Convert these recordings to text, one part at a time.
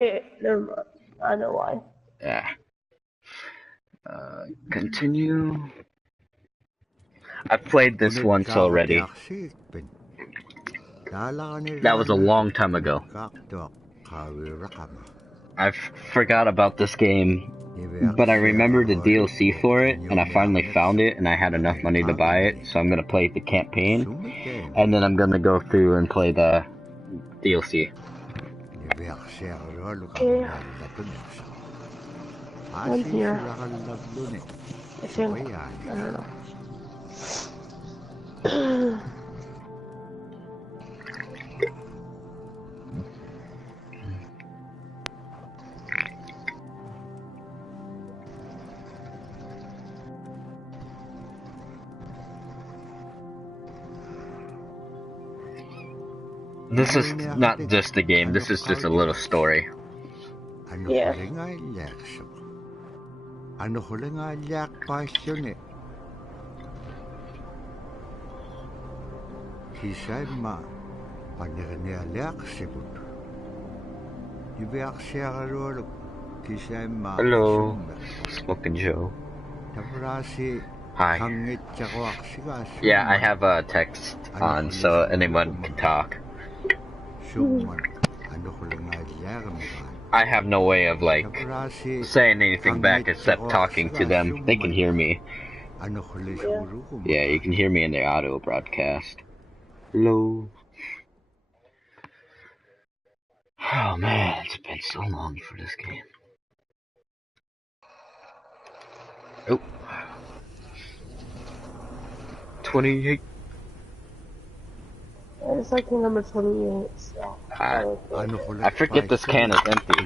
Never mind. I know why. Yeah. Continue. I've played this once already. That was a long time ago. I forgot about this game, but I remember the DLC for it, and I finally found it, and I had enough money to buy it, so I'm gonna play the campaign, and then I'm gonna go through and play the DLC. Yeah. I'm here. I think. I don't know. This is not just a game, this is just a little story. Yeah. Hello, Smoking Joe. Hi. Yeah, I have a text on so anyone can talk. I have no way of like saying anything back except talking to them. They can hear me. Yeah, you can hear me in the audio broadcast. Hello. Oh man, it's been so long for this game. Oh. 28. It's like the number 28. So I forget this can is empty.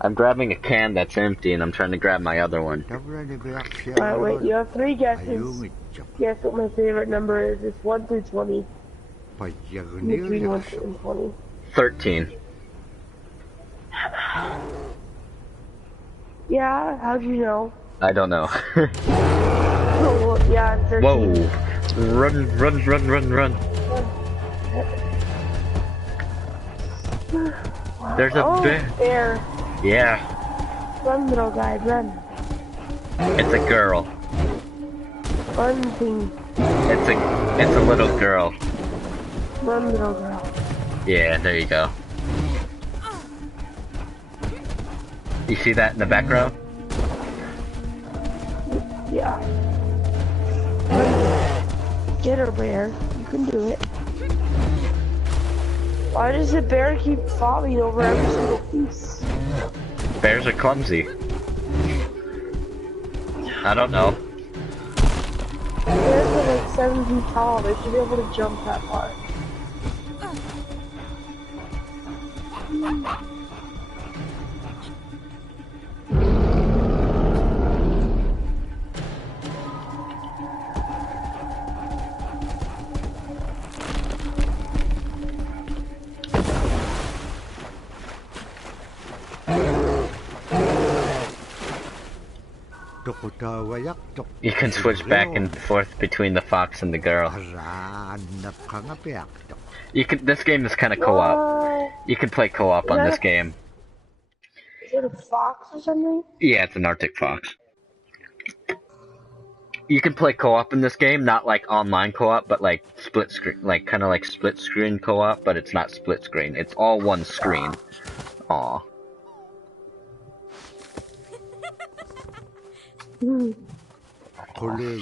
I'm grabbing a can that's empty and I'm trying to grab my other one. Alright, wait, you have 3 guesses. Guess what my favorite number is. It's 1 through 20. Between 1 and 20. 13. Yeah, how'd you know? I don't know. Oh, well, yeah, 13. Whoa. Run, run, run, run, run. There's a bear. Yeah. Run, little guy, run. It's a girl. Run, thing. It's a little girl. Run, little girl. Yeah, there you go. You see that in the background? Yeah. Get her, bear. You can do it. Why does the bear keep falling over every single piece? Bears are clumsy. I don't know. Bears are like 7 feet tall. They should be able to jump that far. You can switch back and forth between the fox and the girl. You can. This game is kind of co-op. You can play co-op on this game. Is it a fox or something? Yeah, it's an Arctic fox. You can play co-op in this game, not like online co-op, but like split screen, like kind of like split screen co-op, but it's not split screen. It's all one screen. Aw.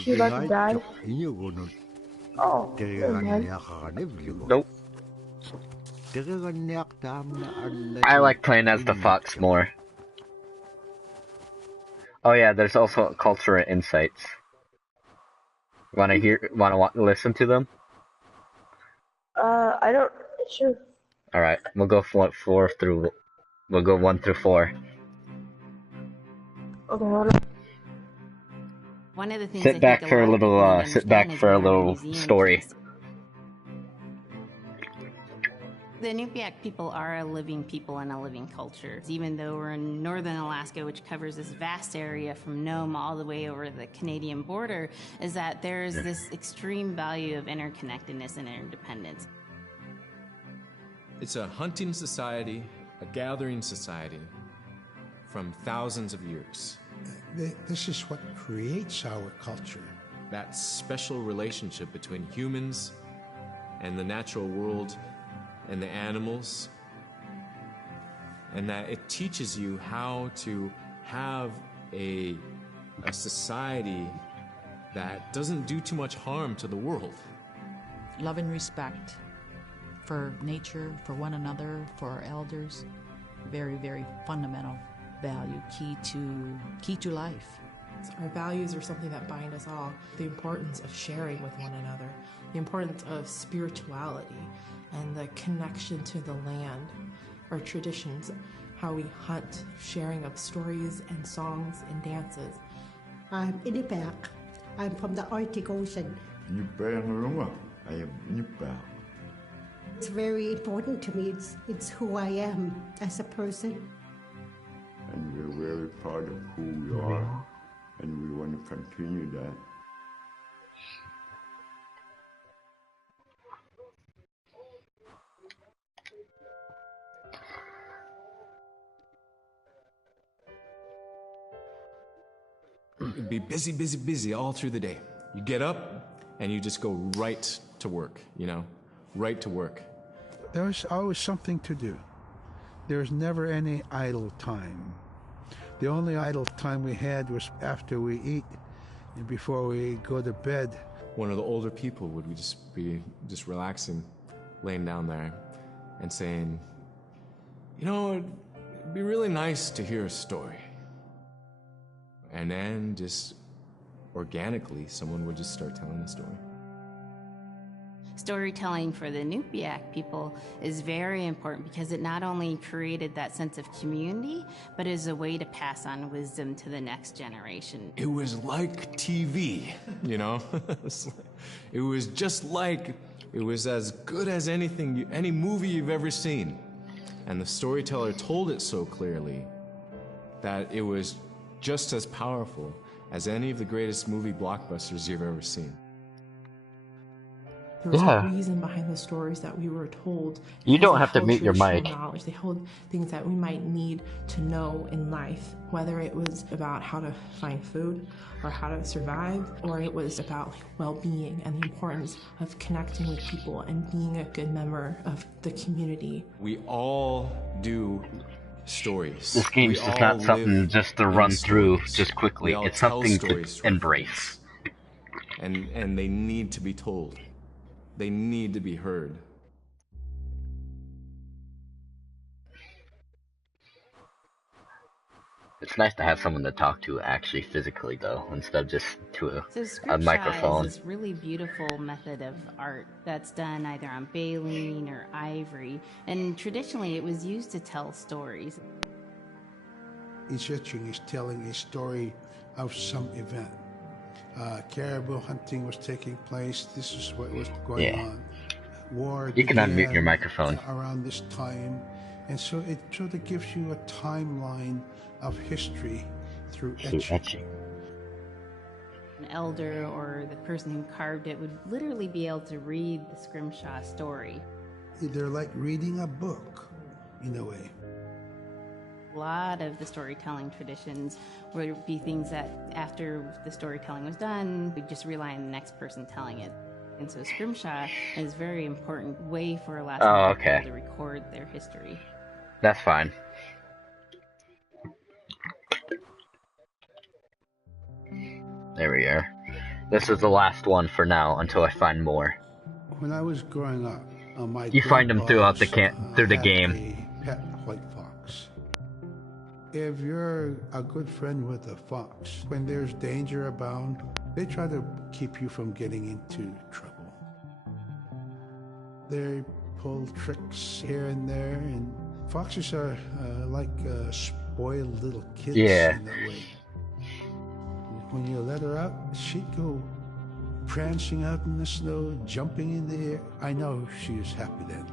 She about to die? Oh, nope. I like playing as the fox more. Oh yeah, there's also cultural insights. Wanna listen to them? I don't, sure. Alright, we'll go we'll go 1 through 4. Okay, hold on. One of the things sit back for a little story. The Inupiaq people are a living people and a living culture. Even though we're in northern Alaska, which covers this vast area from Nome all the way over the Canadian border, is that there's this extreme value of interconnectedness and interdependence. It's a hunting society, a gathering society from thousands of years. This is what creates our culture. That special relationship between humans and the natural world and the animals, and that it teaches you how to have a society that doesn't do too much harm to the world. Love and respect for nature, for one another, for our elders. Very, very fundamental value, key to life. Our values are something that bind us all. The importance of sharing with one another, the importance of spirituality, and the connection to the land, our traditions, how we hunt, sharing of stories and songs and dances. I'm Inupiaq. I'm from the Arctic Ocean. I am Inupiaq. It's very important to me. It's who I am as a person. And we're very proud of who we are, and we want to continue that. It'd be busy, busy, busy all through the day. You get up and you just go right to work, right to work. There was always something to do. There was never any idle time. The only idle time we had was after we eat and before we go to bed. One of the older people would be relaxing, laying down there and saying, it'd be really nice to hear a story. And then just organically, someone would just start telling a story. Storytelling for the Inupiaq people is very important because it not only created that sense of community, but is a way to pass on wisdom to the next generation. It was like TV, It was just like, it was as good as any movie you've ever seen. And the storyteller told it so clearly that it was just as powerful as any of the greatest movie blockbusters you've ever seen. There was a reason behind the stories that we were told. You don't have to mute your mic. Knowledge. They hold things that we might need to know in life, whether it was about how to find food or how to survive, or it was about well-being and the importance of connecting with people and being a good member of the community. We all do stories. This game's just not something just to run through just quickly. It's something to embrace. And they need to be told. They need to be heard. It's nice to have someone to talk to actually physically, though, instead of just to a microphone. Is this really beautiful method of art that's done either on baleen or ivory, and traditionally it was used to tell stories. Each etching is telling a story of some event. Caribou hunting was taking place. This is what was going on. War you can unmute your microphone around this time, and so it sort of gives you a timeline of history through etching. An elder or the person who carved it would literally be able to read the Scrimshaw story. They're like reading a book, in a way. A lot of the storytelling traditions would be things that after the storytelling was done, we'd just rely on the next person telling it. And so Scrimshaw is a very important way for Alaska people to record their history. That's fine. There we are. This is the last one for now until I find more. When I was growing up, you find them throughout the through the game. A pet white fox. If you're a good friend with a fox, when there's danger abound, they try to keep you from getting into trouble. They pull tricks here and there, and foxes are like spoiled little kids in that way. When you let her out, she'd go prancing out in the snow, jumping in the air. I know she was happy then.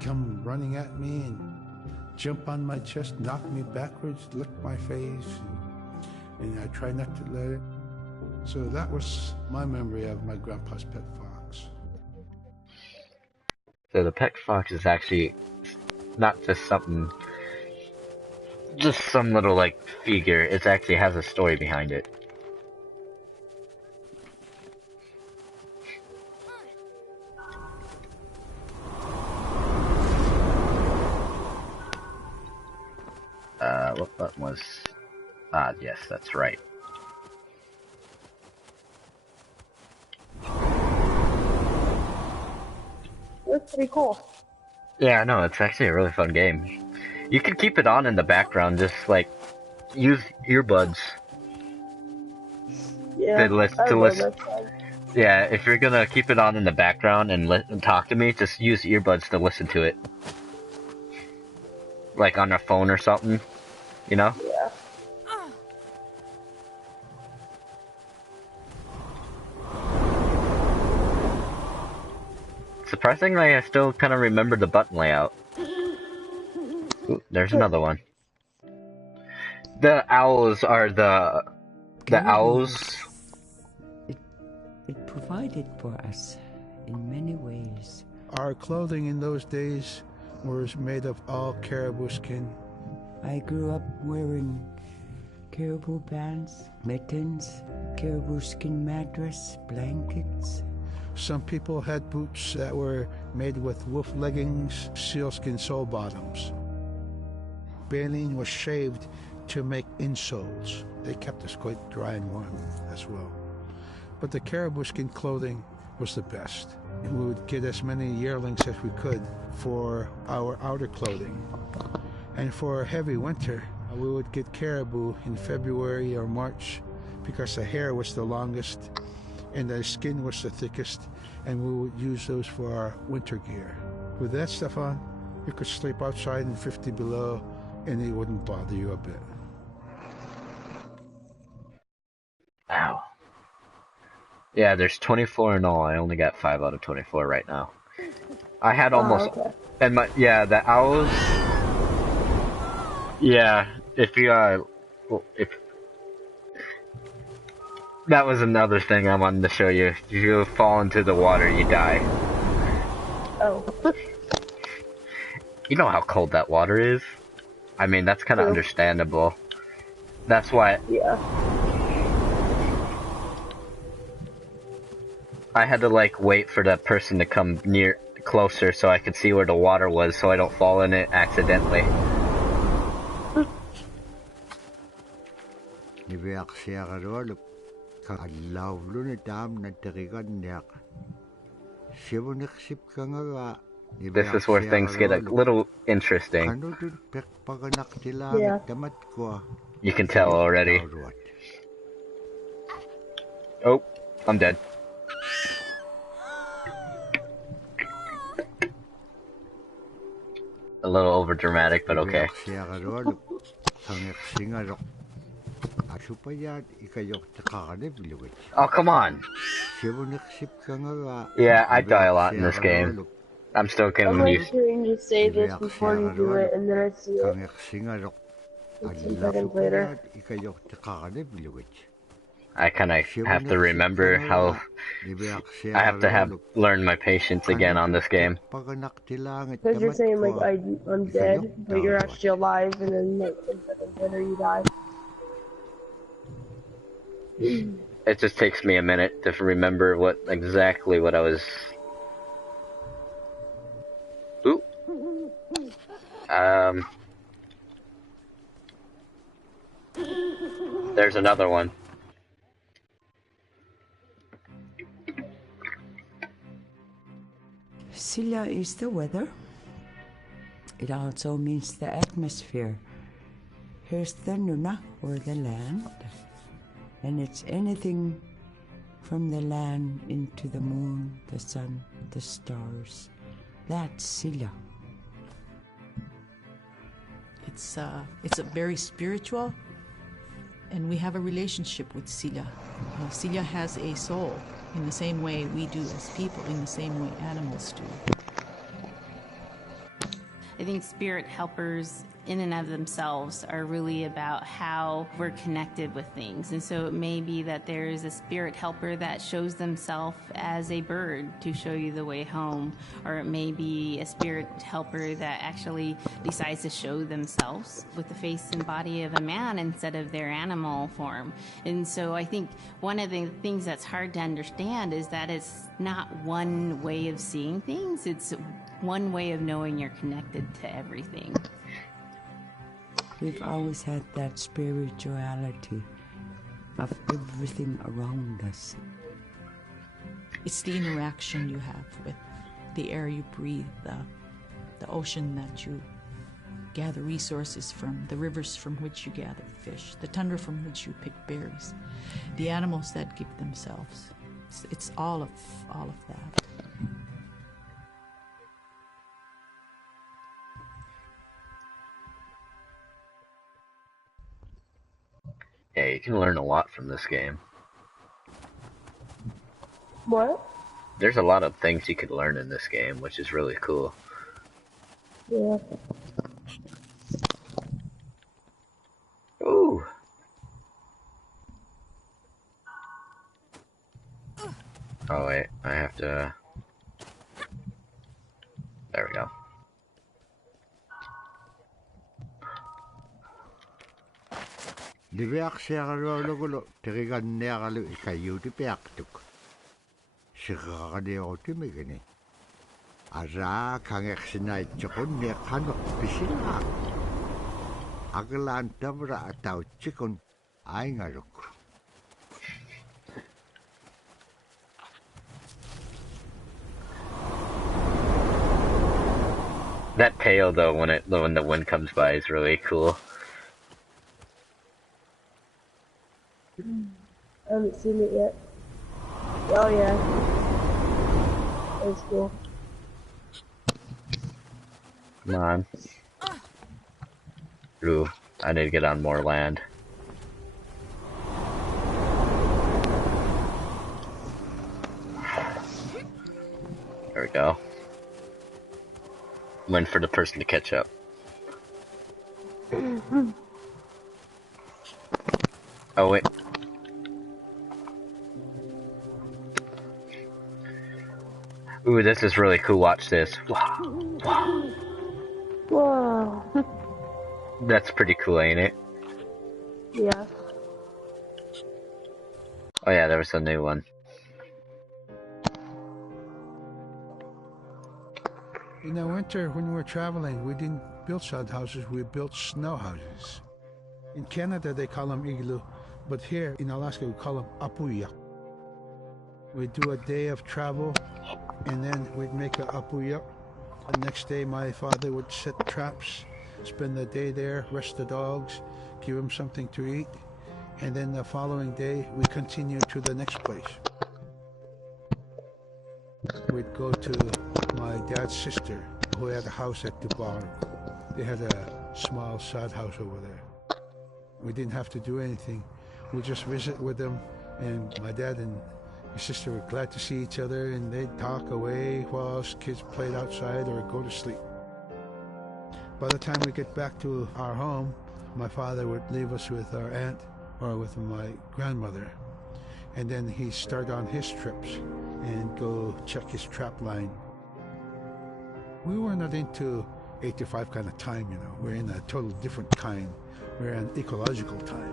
Come running at me and jump on my chest, knock me backwards, lick my face, and I try not to let it. So that was my memory of my grandpa's pet fox. So the pet fox is actually not just something, just some little like figure. It actually has a story behind it. What button was? Ah, yes, that's right. That's pretty cool. Yeah, no, it's actually a really fun game. You can keep it on in the background, just like use earbuds. Yeah, to listen. Yeah, if you're gonna keep it on in the background and talk to me, just use earbuds to listen to it. Like on a phone or something, you know? Yeah. Surprisingly, I still kind of remember the button layout. Ooh, there's another one. The owls are the owls. It provided for us in many ways. Our clothing in those days was made of all caribou skin. I grew up wearing caribou pants, mittens, caribou skin mattress, blankets. Some people had boots that were made with wolf leggings, sealskin sole bottoms. Baleen was shaved to make insoles. They kept us quite dry and warm as well. But the caribou skin clothing was the best. And we would get as many yearlings as we could for our outer clothing. And for a heavy winter, we would get caribou in February or March because the hair was the longest and the skin was the thickest, and we would use those for our winter gear. With that stuff on, you could sleep outside in 50 below and it wouldn't bother you a bit. Ow. Yeah, there's 24 in all. I only got 5 out of 24 right now. I had almost... okay. And the owls... Yeah, if you, if... That was another thing I wanted to show you. If you fall into the water, you die. Oh. You know how cold that water is? I mean, that's kind of understandable. That's why... Yeah. I had to, like, wait for that person to come closer so I could see where the water was so I don't fall in it accidentally. This is where things get a little interesting. Yeah. You can tell already. Oh, I'm dead. A little over dramatic, but okay. Oh, come on. Yeah, I die a lot in this game. I'm still getting used. I'm hearing you say this before you do it, and then I see it. 15 seconds later. I kind of have to remember how... I have to learn my patience again on this game. Because you're saying, like, I'm dead, but you're actually alive, and then, like, 10 seconds later you die. It just takes me a minute to remember exactly what I was... Ooh. There's another one. Silla is the weather. It also means the atmosphere. Here's the Nuna, or the land. And it's anything from the land into the moon, the sun, the stars. That's Silla. It's a very spiritual, and we have a relationship with Silla. Silla has a soul in the same way we do as people, in the same way animals do. I think spirit helpers in and of themselves are really about how we're connected with things. And so it may be that there is a spirit helper that shows themselves as a bird to show you the way home, or it may be a spirit helper that actually decides to show themselves with the face and body of a man instead of their animal form. And so I think one of the things that's hard to understand is that it's not one way of seeing things, it's one way of knowing you're connected to everything. We've always had that spirituality of everything around us. It's the interaction you have with the air you breathe, the ocean that you gather resources from, the rivers from which you gather fish, the tundra from which you pick berries, the animals that give themselves. It's all of that. Yeah, you can learn a lot from this game. What? There's a lot of things you could learn in this game, which is really cool. Yeah. Ooh. Oh wait, I have to... There we go. Liveaksiarlualugulo terigannearalu ikayutipiaqtuk. Siqaqaniurutimigini. Araa kangersinaitsiqunniaqqanuq pisilaa. Aglaan tavra atautsikun aingaluk. That tail though, when the wind comes by, is really cool. I haven't seen it yet. Oh yeah. That's cool. Come on. Ooh, I need to get on more land. There we go. Wait for the person to catch up. Oh wait. Ooh, this is really cool. Watch this. Wow. Wow. Whoa. That's pretty cool, ain't it? Yeah. Oh yeah, there was a new one. In the winter, when we were traveling, we didn't build sod houses, we built snow houses. In Canada, they call them igloo, but here in Alaska, we call them apuya. We'd do a day of travel, and then we'd make a apuya. The next day, my father would set traps, spend the day there, rest the dogs, give them something to eat, and then the following day, we continue to the next place. We'd go to my dad's sister, who had a house at Dubar. They had a small sod house over there. We didn't have to do anything. We'd just visit with them, and my dad and my sister were glad to see each other, and they'd talk away while us kids played outside or go to sleep. By the time we get back to our home, my father would leave us with our aunt or with my grandmother, and then he'd start on his trips and go check his trap line. We were not into 8 to 5 kind of time, you know. We're in a total different kind. We're in ecological time.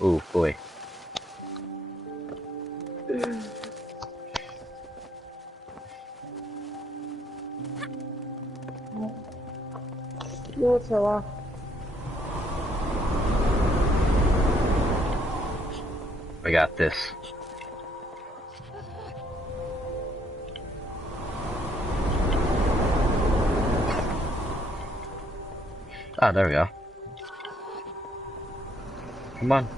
Oh boy. No, so off. I got this. Ah, there we go. Come on.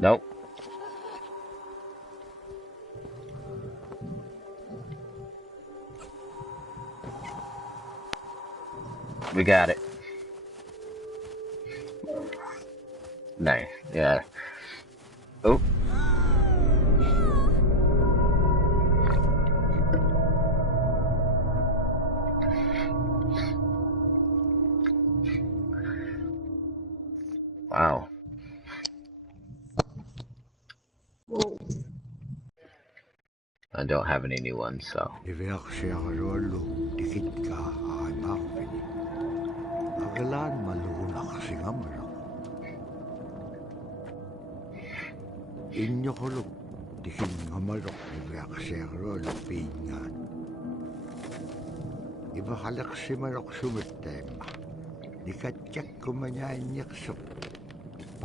Nope. We got it. Nice. Yeah. Oh. Wow. I don't have any new ones, so.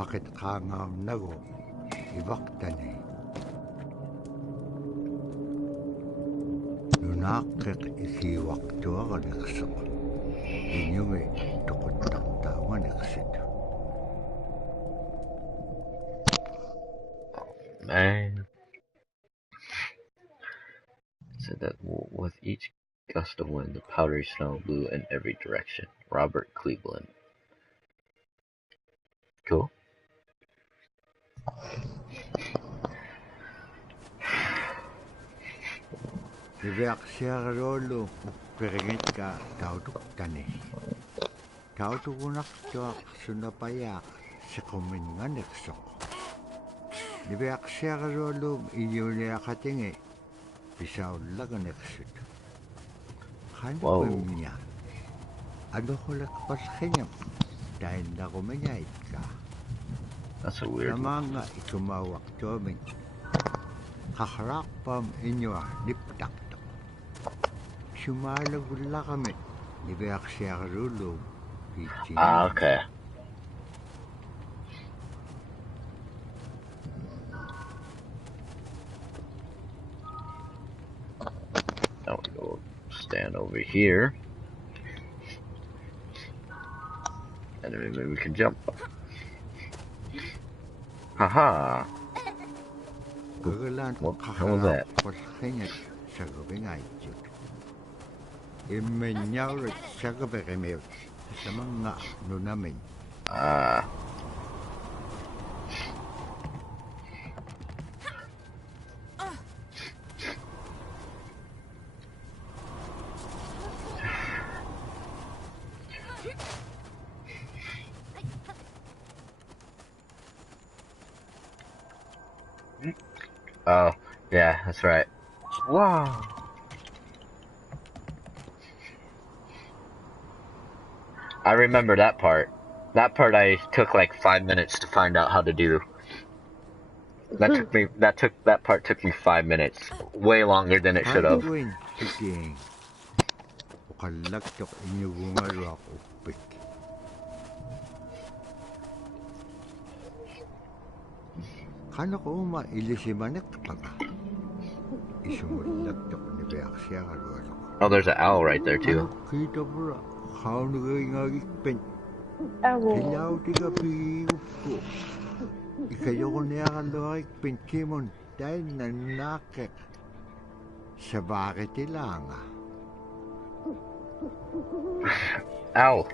Bakit kangaw nago ibaktani nunakek isi waktu akan naksok inyungi tukut taktawan naksit. Man. Said that with each gust of wind, the powdery snow blew in every direction. Robert Cleveland. Cool. Ibeaksiarolo upperingit ka tautuk tani. Tautukunak tuak sunapayak sa kuminganiksok. Ibeaksiarolo inyuniakatingi pisaw laganiksit. Kanpum niya. Ano kulak paskinyam dahil na kumanyait ka. That's a weird one. Namanga itumawak tuaming. Kaharapam inyo niptak. Sumalagula kami. Ibeaksiarolo. Ah, okay. Now we go stand over here. And then maybe we can jump. Haha. What was that? Ah. Oh, yeah, that's right. Wow. I remember that part. That part I took like 5 minutes to find out how to do. That part took me 5 minutes. Way longer than it should have. Oh, there's an owl right there too. Owl.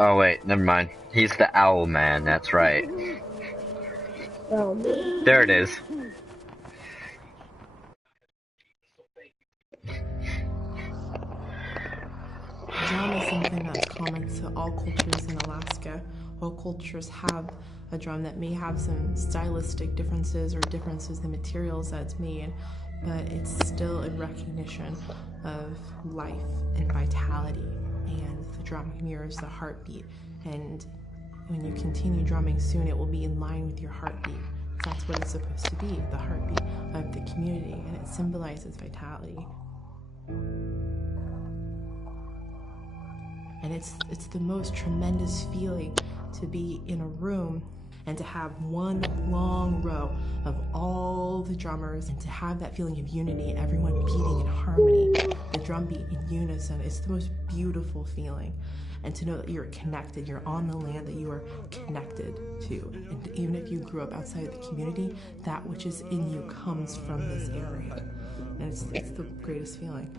Oh wait, never mind. He's the owl man, that's right. There it is. Drum is something that's common to all cultures in Alaska. All cultures have a drum that may have some stylistic differences or differences in the materials that it's made, but it's still a recognition of life and vitality. And the drum mirrors the heartbeat. And when you continue drumming soon, it will be in line with your heartbeat. That's what it's supposed to be, the heartbeat of the community, and it symbolizes vitality. And it's the most tremendous feeling to be in a room and to have one long row of all the drummers and to have that feeling of unity and everyone beating in harmony, the drum beat in unison, it's the most beautiful feeling. And to know that you're connected, you're on the land that you are connected to. And even if you grew up outside of the community, that which is in you comes from this area. And it's the greatest feeling.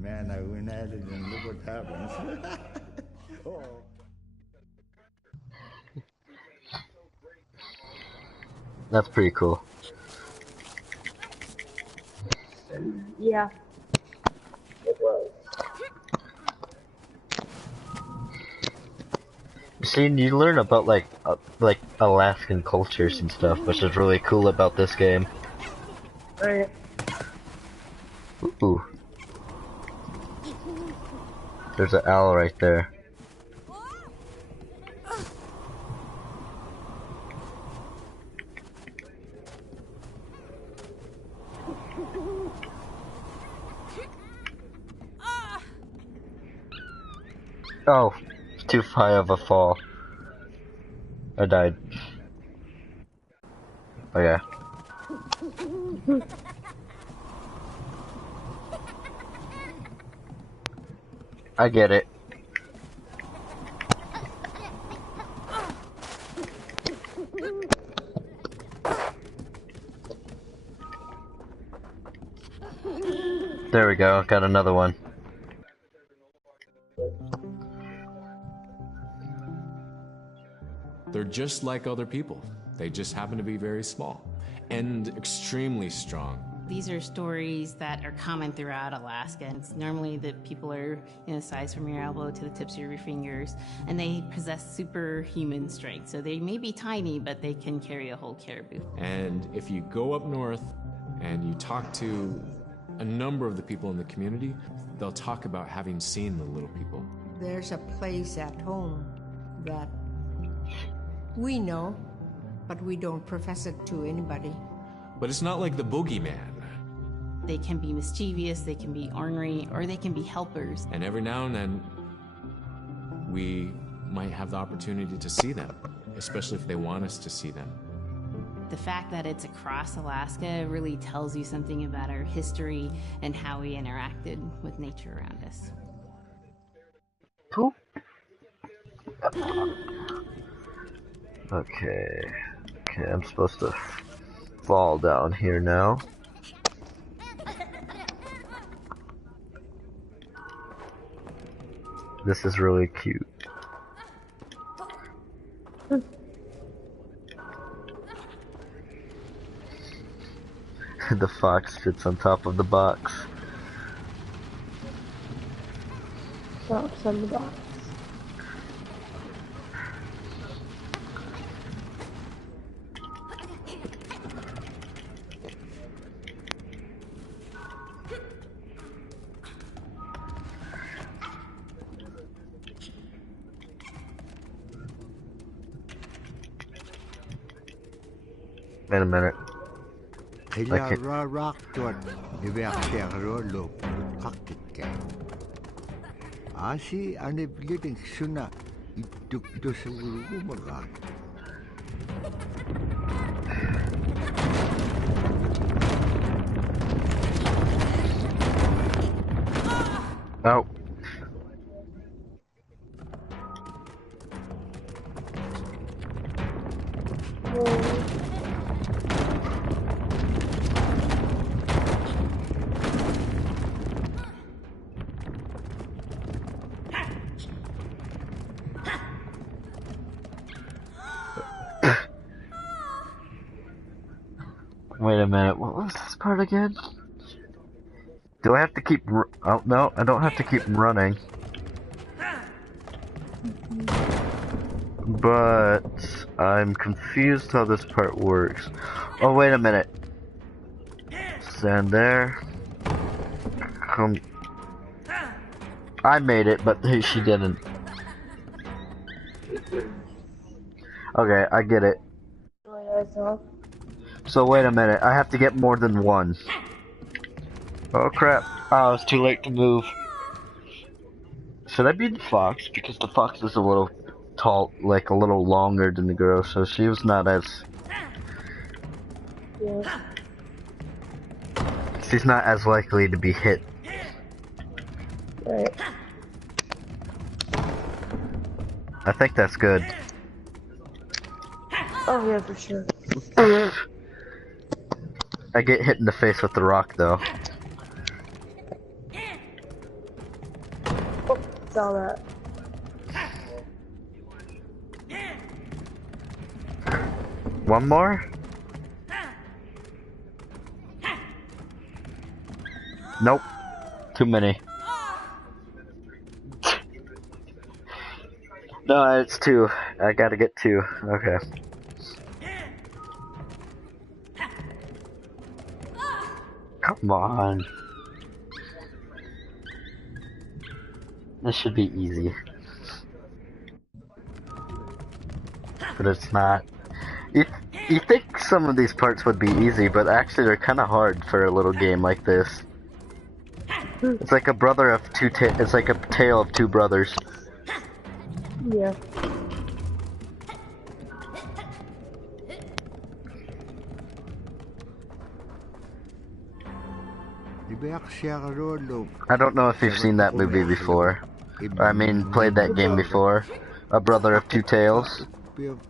Man, I went at it and look what happens. Oh. That's pretty cool. Yeah. It was. See, you learn about like Alaskan cultures and stuff, which is really cool about this game. Right. Ooh. There's an owl right there. Oh, too high of a fall. I died. Oh yeah. I get it. There we go, got another one. They're just like other people. They just happen to be very small and extremely strong. These are stories that are common throughout Alaska. It's normally that people are, size from your elbow to the tips of your fingers, and they possess superhuman strength. So they may be tiny, but they can carry a whole caribou. And if you go up north and you talk to a number of the people in the community, they'll talk about having seen the little people. There's a place at home that we know, but we don't profess it to anybody. But it's not like the boogeyman. They can be mischievous, they can be ornery, or they can be helpers. And every now and then, we might have the opportunity to see them, especially if they want us to see them. The fact that it's across Alaska really tells you something about our history and how we interacted with nature around us. Cool. Okay, I'm supposed to fall down here now. This is really cute. The fox sits on top of the box. Fox on the box. Wait a minute. Hila rarak tuan diwerkter lo kakike. Asi ane bleeding suna ituk to seguru marak. Oh. Wait a minute, what was this part again? Do I have to keep oh no, I don't have to keep running. But I'm confused how this part works. Oh, wait a minute. Stand there. Come. I made it, but she didn't. Okay, I get it. So wait a minute, I have to get more than one. Oh crap. Oh, it's too late to move. Should I be the fox? Because the fox is a little tall, like a little longer than the girl, so she was not as... Yeah. She's not as likely to be hit. Right. I think that's good. Oh yeah, for sure. I get hit in the face with the rock though. Oh, saw that. One more? Nope. Too many. No, it's two. I gotta get two. Okay. Come on. This should be easy. But it's not. You think some of these parts would be easy, but actually they're kind of hard for a little game like this. It's like a brother of two it's like a tale of two brothers. Yeah. I don't know if you've seen that movie before. I mean, played that game before. A Brother of Two Tales. I don't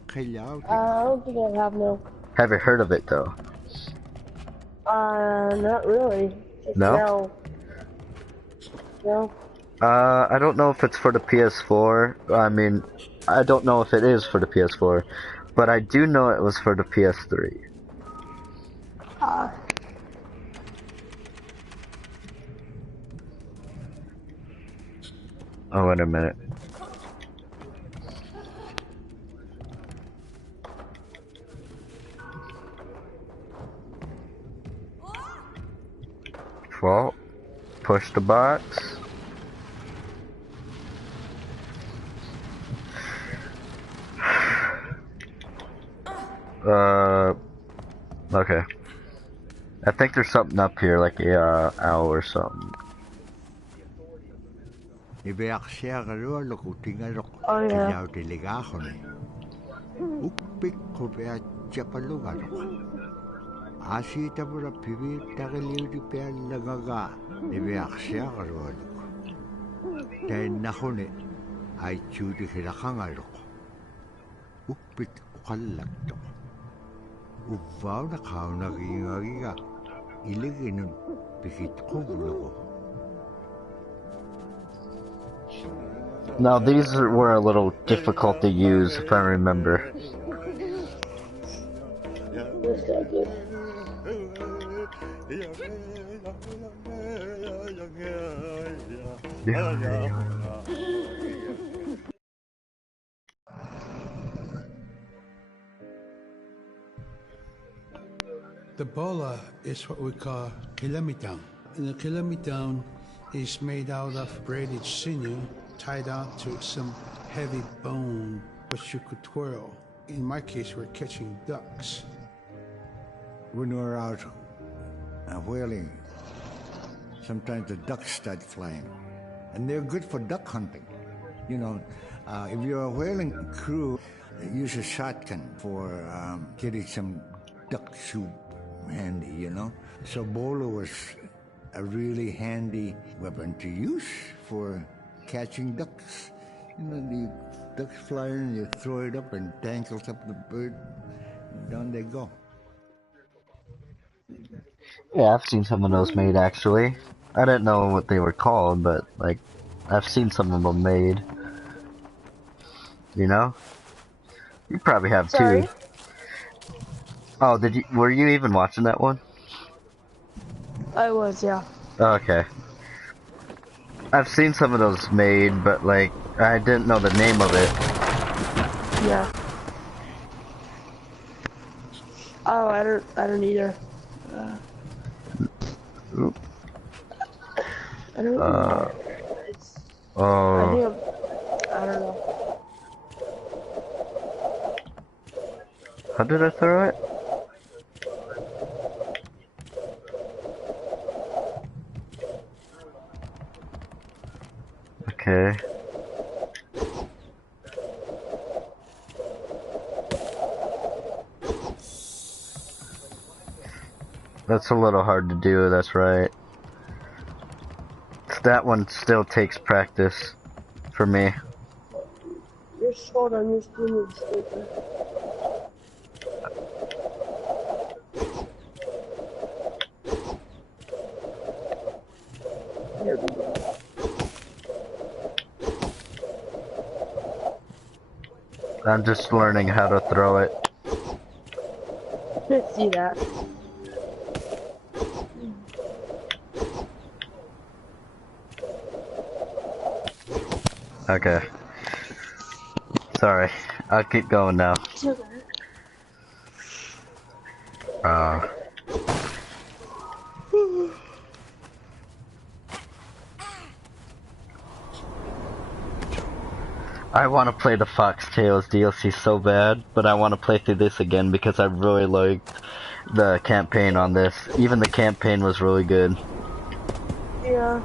think I have no. Have you heard of it though? Not really. Just No? No. I don't know if it's for the PS4. I mean, I don't know if it is for the PS4, but I do know it was for the PS3. Oh, wait a minute. Well, push the box. Okay. I think there's something up here, like a owl or something. Oh yeah. Now these were a little difficult to use, if I remember. The bola is what we call kilamitang. And the kilamitang is made out of braided sinew tied out to some heavy bone which you could twirl. In my case, we're catching ducks. When we're out whaling, sometimes the ducks start flying. And they're good for duck hunting. You know, if you're a whaling crew, use a shotgun for getting some duck soup handy, you know. So bola was a really handy weapon to use for catching ducks. You know, the ducks fly in, you throw it up and tangles up the bird, and down they go. Yeah, I've seen some of those made actually. I didn't know what they were called, but like, I've seen some of them made. You know? You probably have Sorry? too. Oh, were you even watching that one? I was, yeah. Okay. I've seen some of those made, but like, I didn't know the name of it. Yeah. Oh, I don't either. I don't know. I don't know. How did I throw it? Okay. That's a little hard to do, that's right. That one still takes practice for me. Your sword on your screen is stupid. There we go. I'm just learning how to throw it. Let's see that. Okay. Sorry. I'll keep going now. I want to play the Fox Tales DLC so bad, but I want to play through this again because I really liked the campaign on this. Even the campaign was really good. Yeah.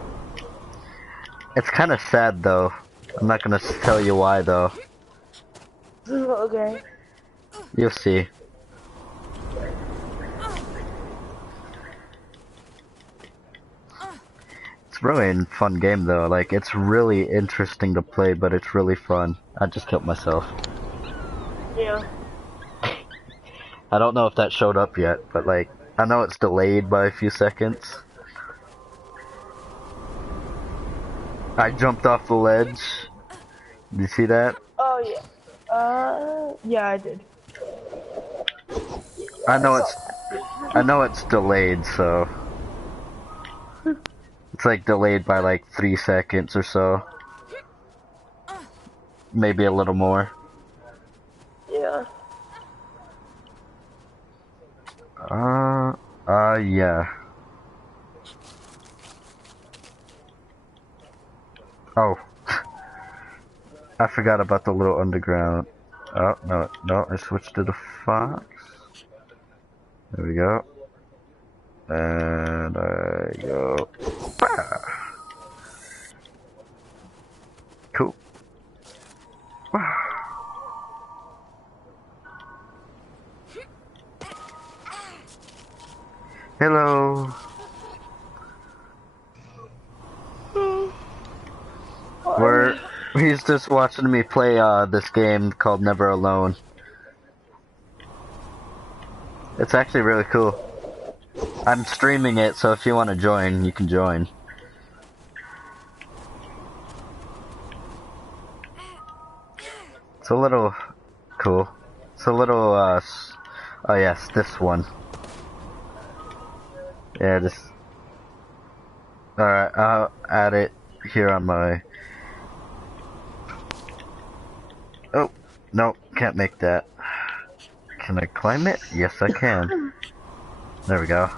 It's kind of sad though. I'm not gonna tell you why though. Okay. You'll see. It's really a fun game though. Like, it's really interesting to play, but it's really fun. I just killed myself. Yeah. I don't know if that showed up yet, but like, I know it's delayed by a few seconds. I jumped off the ledge. Did you see that? Oh yeah. Yeah, I did. I know it's delayed, so it's like delayed by like 3 seconds or so. Maybe a little more. Yeah. Yeah. Oh. I forgot about the little underground. Oh, no, I switched to the Fox. There we go. And I go. Bah! Cool. Hello. He's just watching me play this game called Never Alone. It's actually really cool. I'm streaming it, so if you want to join, you can join. It's a little cool. It's a little, oh yes, this one. Yeah, just... Alright, I'll add it here on my... Oh, no, can't make that. Can I climb it? Yes, I can. There we go.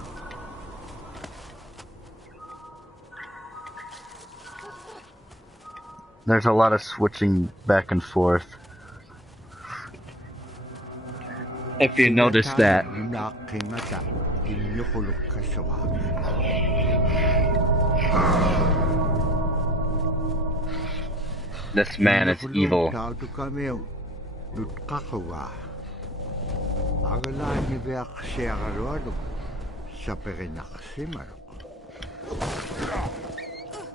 There's a lot of switching back and forth. If you notice that. This man is evil.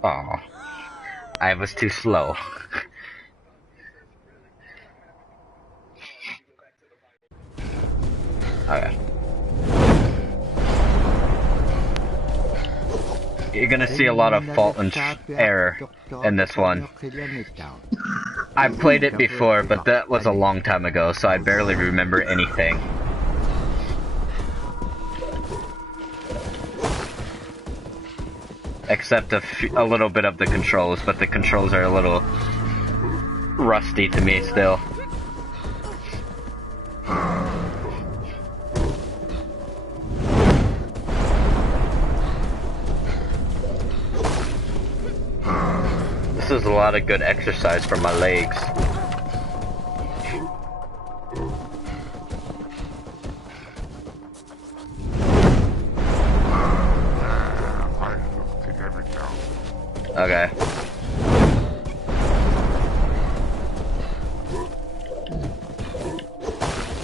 Oh, I was too slow. Okay. You're gonna see a lot of fault and error in this one. I've played it before, but that was a long time ago, so I barely remember anything. Except a little bit of the controls, but the controls are a little rusty to me still. This is a lot of good exercise for my legs. Okay.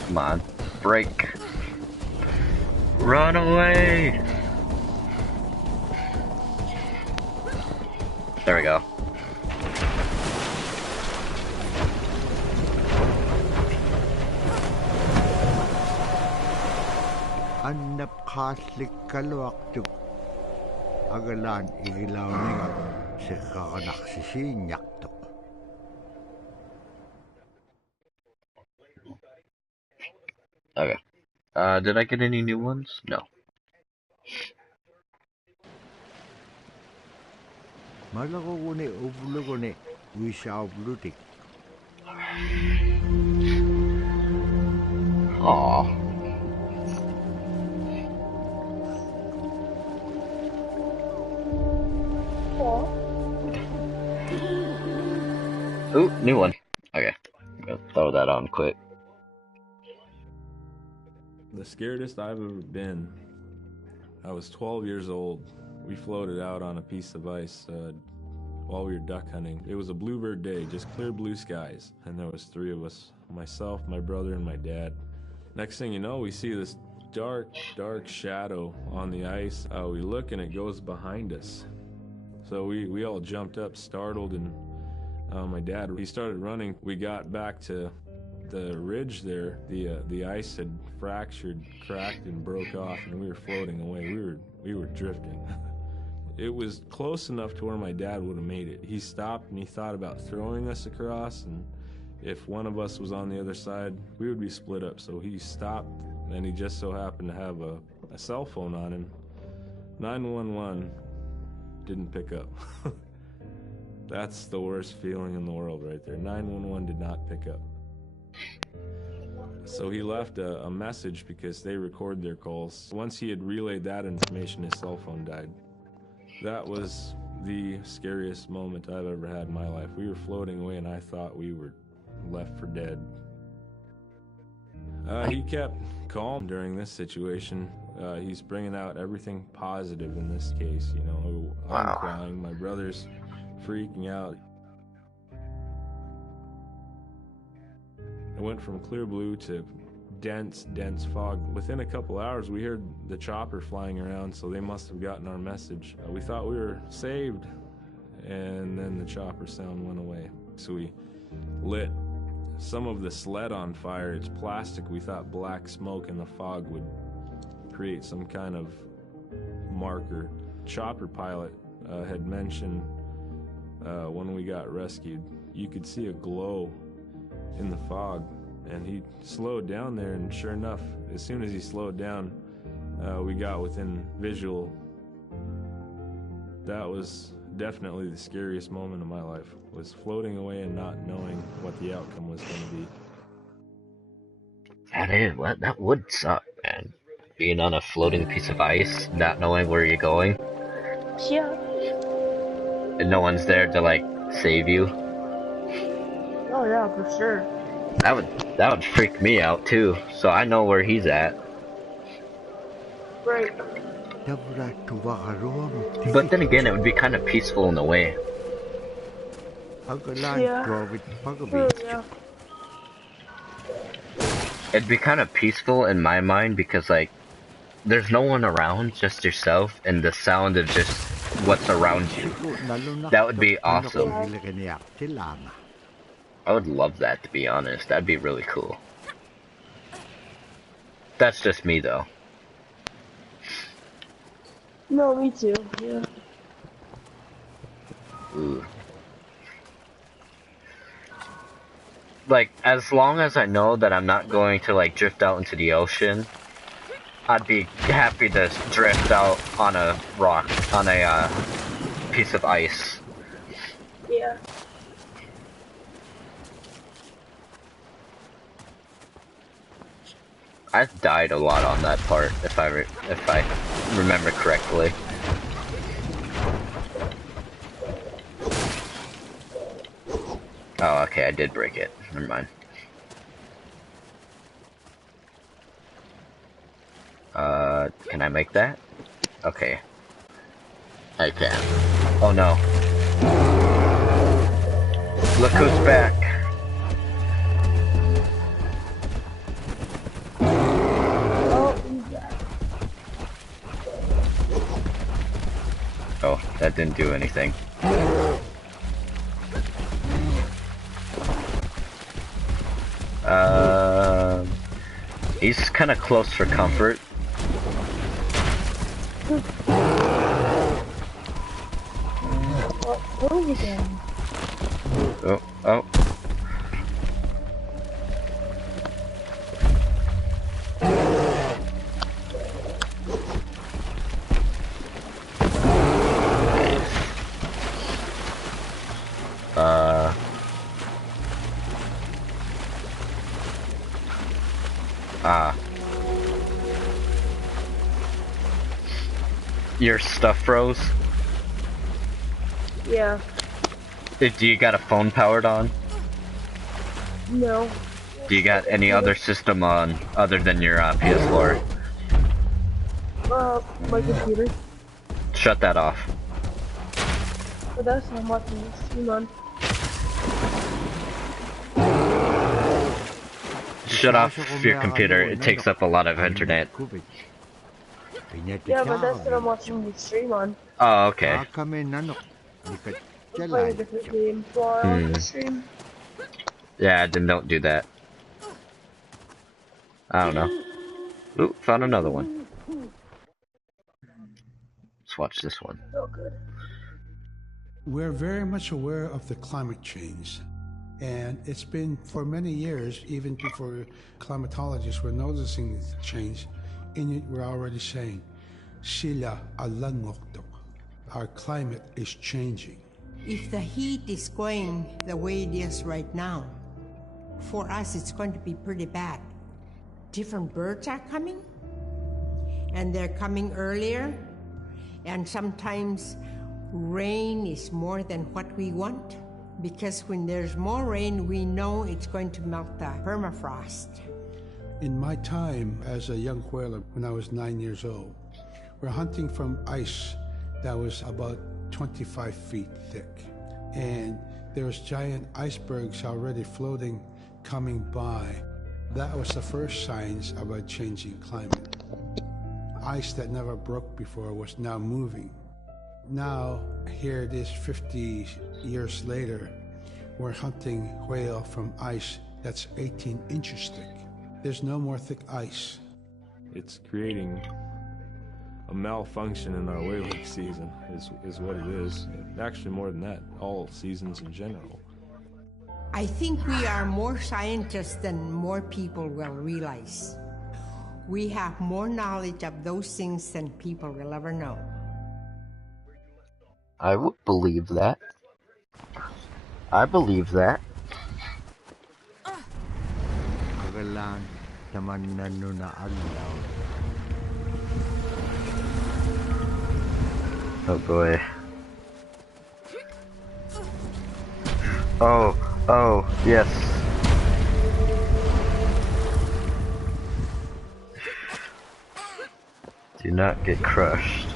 Come on. Break. Run away! There we go. Annap khaslik kalwak tuk agalan igilaw ninga si kakanak si sinyak tuk. Okay. Did I get any new ones? No. Malako kune ubulo kune wisha ublutik. Aww. Ooh, new one. Okay. I'm gonna throw that on quick. The scaredest I've ever been. I was 12 years old. We floated out on a piece of ice while we were duck hunting. It was a bluebird day, just clear blue skies. And there was 3 of us, myself, my brother, and my dad. Next thing you know, we see this dark, dark shadow on the ice. We look and it goes behind us. So we all jumped up, startled, and my dad, he started running. We got back to the ridge there. The ice had fractured, cracked, and broke off, and we were floating away. We were drifting. It was close enough to where my dad would have made it. He stopped and he thought about throwing us across, and if one of us was on the other side, we would be split up. So he stopped, and he just so happened to have a cell phone on him. 911 didn't pick up. That's the worst feeling in the world right there. 911 did not pick up. So he left a message because they record their calls. Once he had relayed that information, his cell phone died. That was the scariest moment I've ever had in my life. We were floating away and I thought we were left for dead. He kept calm during this situation. He's bringing out everything positive in this case, you know. I'm crying, my brother's freaking out. It went from clear blue to dense fog. Within a couple hours, we heard the chopper flying around, so they must have gotten our message. We thought we were saved, and then the chopper sound went away. So we lit some of the sled on fire. It's plastic. We thought black smoke in the fog would create some kind of marker. Chopper pilot had mentioned when we got rescued, you could see a glow in the fog, and he slowed down there, and sure enough, as soon as he slowed down, we got within visual. That was definitely the scariest moment of my life, was floating away and not knowing what the outcome was going to be. That would suck, man. Being on a floating piece of ice, not knowing where you're going. Yeah. And no one's there to, like, save you. Oh yeah, for sure. That would freak me out too, so I know where he's at. Right. But then again, it would be kind of peaceful in a way. Yeah. It'd be kind of peaceful in my mind because, like, there's no one around, just yourself, and the sound of just what's around you. That would be awesome. I would love that, to be honest. That'd be really cool. That's just me, though. No, me too. Yeah. Ooh. Like, as long as I know that I'm not going to, like, drift out into the ocean, I'd be happy to drift out on a rock, on a piece of ice. Yeah. I died a lot on that part, if I remember correctly. Oh, okay, I did break it. Never mind. Can I make that? Okay. I can. Oh no. Look who's back. Oh, that didn't do anything. He's kind of close for comfort. Oh, oh. Your stuff froze? Yeah. Do you got a phone powered on? No. Do you got any other system on other than your PS4? My computer. Shut that off. But that's what I'm watching this stream on. Shut off your computer, it takes up a lot of internet. Yeah, but that's what I'm watching the stream on. Oh, okay. I'm playing a different game for the stream. Yeah, then don't do that. I don't know. Ooh, found another one. Let's watch this one. Oh, good. We're very much aware of the climate change. And it's been for many years, even before climatologists were noticing the change, Inuit were already saying, Sila alangoktok. Our climate is changing. If the heat is going the way it is right now, for us it's going to be pretty bad. Different birds are coming, and they're coming earlier, and sometimes rain is more than what we want, because when there's more rain, we know it's going to melt the permafrost. In my time as a young whaler, when I was 9 years old, we're hunting from ice that was about 25 feet thick. And there was giant icebergs already floating, coming by. That was the first signs of a changing climate. Ice that never broke before was now moving. Now, here it is 50 years later, we're hunting whale from ice that's 18 inches thick. There's no more thick ice. It's creating a malfunction in our whaling season, is what it is. Actually, more than that, all seasons in general. I think we are more scientists than more people will realize. We have more knowledge of those things than people will ever know. I would believe that. I believe that. Oh boy. Oh, yes. Do not get crushed.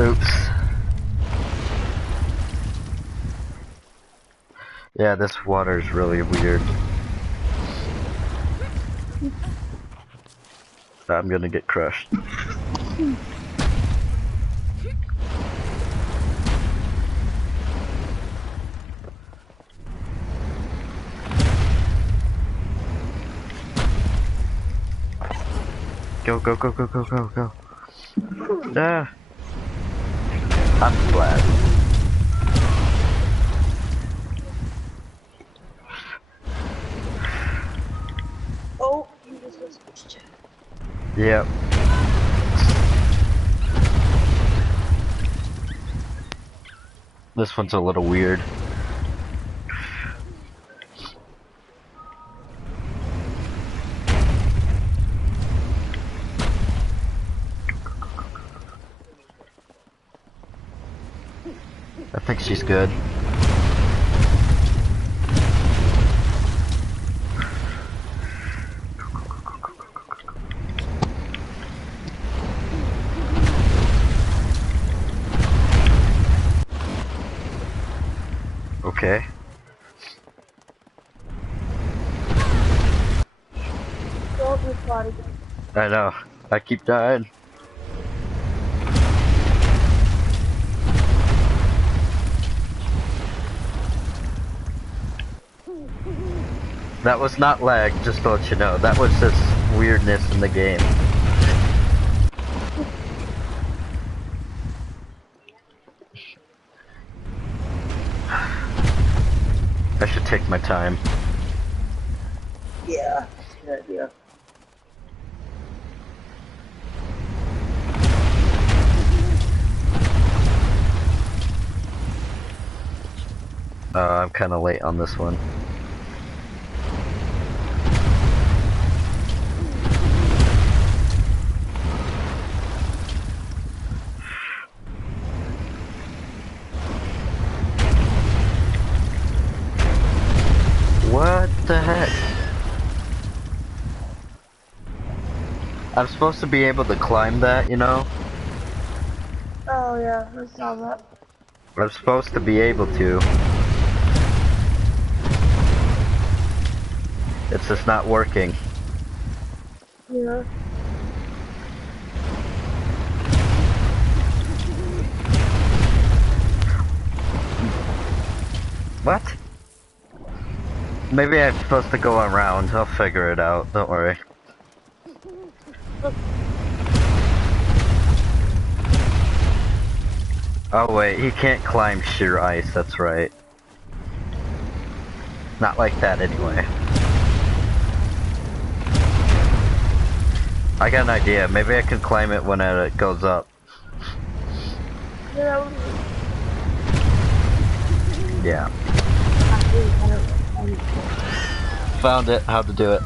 Oops. Yeah, this water is really weird. I'm gonna get crushed. Go, go, go, go, go, go, go. Ah. I'm glad. Oh, you just missed this chat. Yep. This one's a little weird. think she's good. Okay. I know. I keep dying. That was not lag, just to let you know. That was just weirdness in the game. I should take my time. Yeah, good idea. I'm kind of late on this one. What the heck? I'm supposed to be able to climb that, you know? Oh yeah, I saw that. I'm supposed to be able to. It's just not working. Yeah. What? Maybe I'm supposed to go around. I'll figure it out. Don't worry. Oh wait, he can't climb sheer ice. That's right. Not like that anyway. I got an idea. Maybe I can climb it when it goes up. Yeah. Yeah. Found it. How to do it.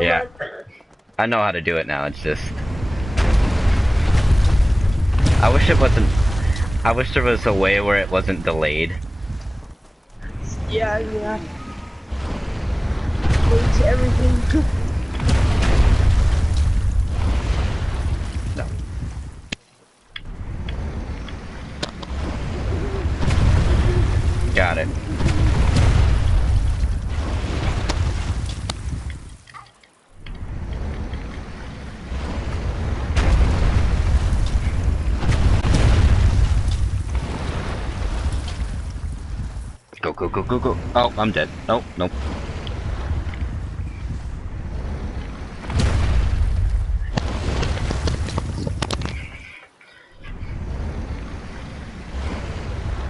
Yeah. I know how to do it now. It's just... I wish it wasn't... I wish there was a way where it wasn't delayed. Yeah, yeah. Wait to everything. No. Got it. Go, go, go, go, go. Oh, I'm dead. Nope, nope.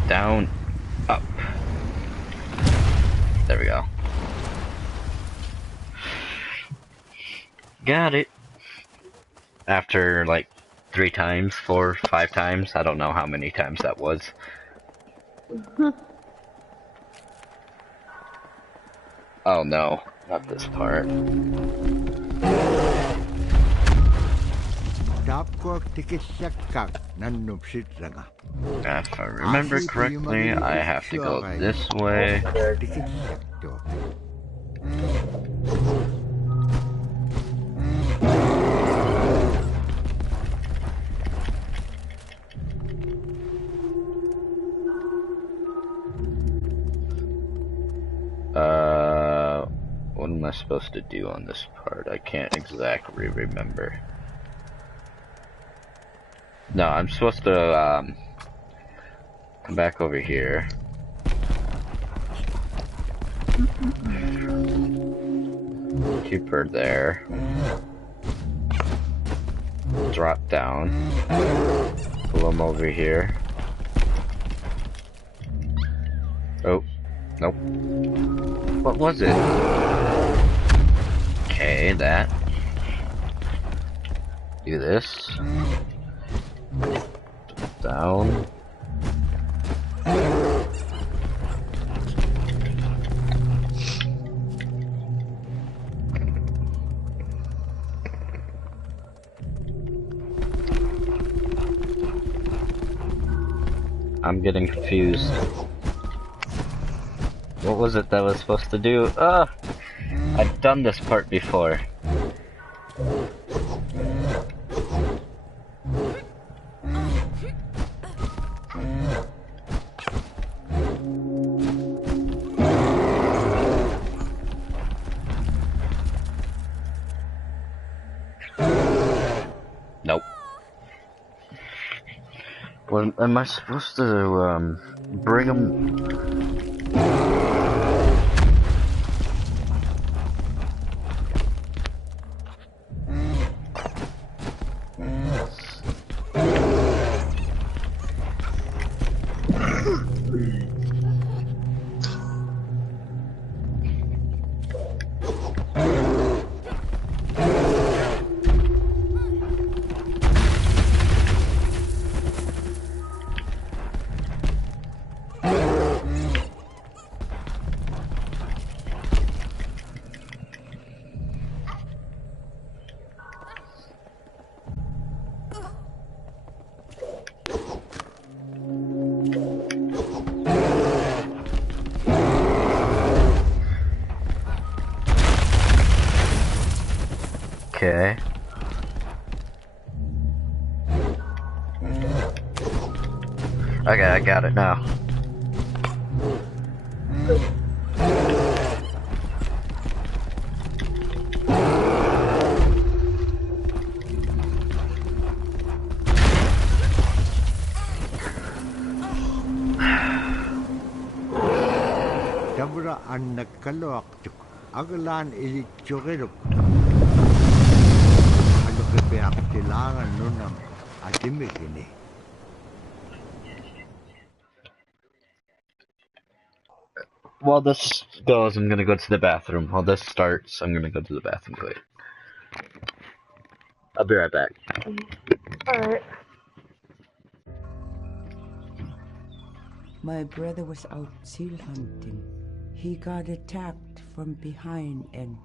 Down, up. There we go. Got it. After like 3 times, 4, 5 times. I don't know how many times that was. Oh no, not this part. If I remember correctly, I have to go this way. What am I supposed to do on this part? I can't exactly remember. No, I'm supposed to, come back over here. Keep her there. Drop down. Pull him over here. Oh, nope. What was it? Okay, that. Do this. Down. I'm getting confused. What was it that I was supposed to do? I've done this part before. Nope. Well, am I supposed to, bring them? Okay. Okay, I got it now. Dabra an nagkalawak agalan ilitsyogerok. Kailangan nun ang atimig ini. While this goes, I'm gonna go to the bathroom. While this starts, I'm gonna go to the bathroom quick. I'll be right back. Alright. My brother was out seal hunting. He got attacked from behind and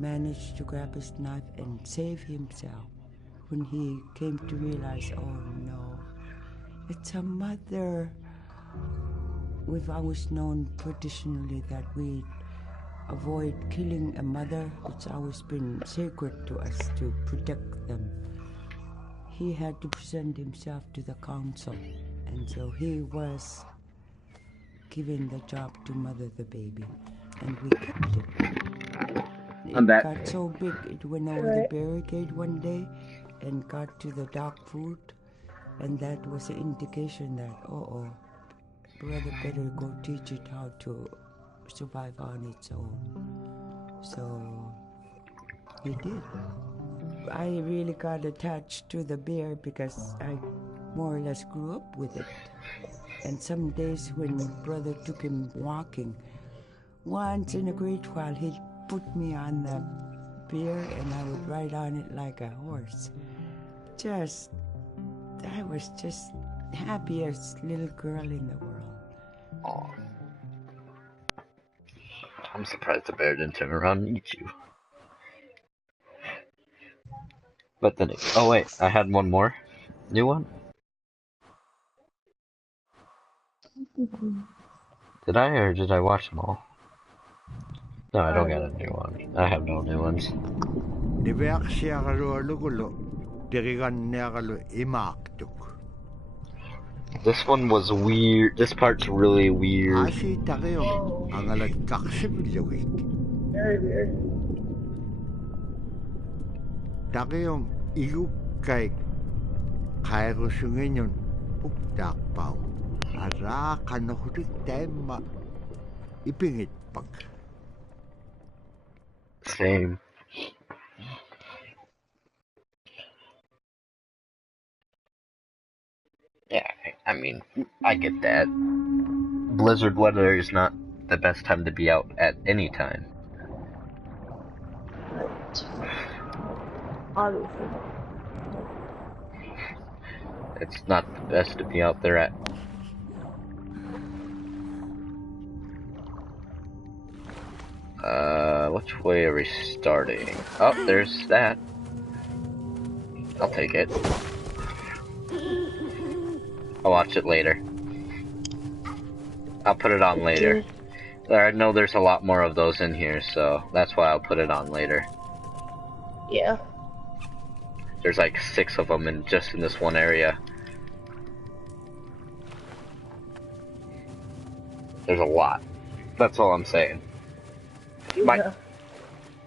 managed to grab his knife and save himself. When he came to realize, oh no, it's a mother. We've always known traditionally that we avoid killing a mother. It's always been sacred to us to protect them. He had to present himself to the council, and so he was given the job to mother the baby, and we kept it. I'm back. It got so big, it went over the barricade one day and got to the dog food, and that was an indication that, brother better go teach it how to survive on its own. So he did. I really got attached to the bear because I more or less grew up with it. And some days when brother took him walking, once in a great while he'd put me on the bear and I would ride on it like a horse. I was just happiest little girl in the world. Oh. I'm surprised the bear didn't turn around and eat you. But then, oh wait, I had one more new one. Did I, or did I watch them all? No, I don't got a new one. I have no new ones. This one was weird. This part's really weird. Very weird. Tageom igukay kairo sungenyon pukdak pau. Ara kanohurik tema ipingit pag. Same. Yeah, I mean, I get that. Blizzard weather is not the best time to be out at any time. Obviously. It's not the best to be out there at. Which way are we starting? Oh, there's that. I'll take it. I'll watch it later. I'll put it on later. I know there's a lot more of those in here, so that's why I'll put it on later. Yeah. There's like 6 of them just in this one area. There's a lot. That's all I'm saying. Yeah.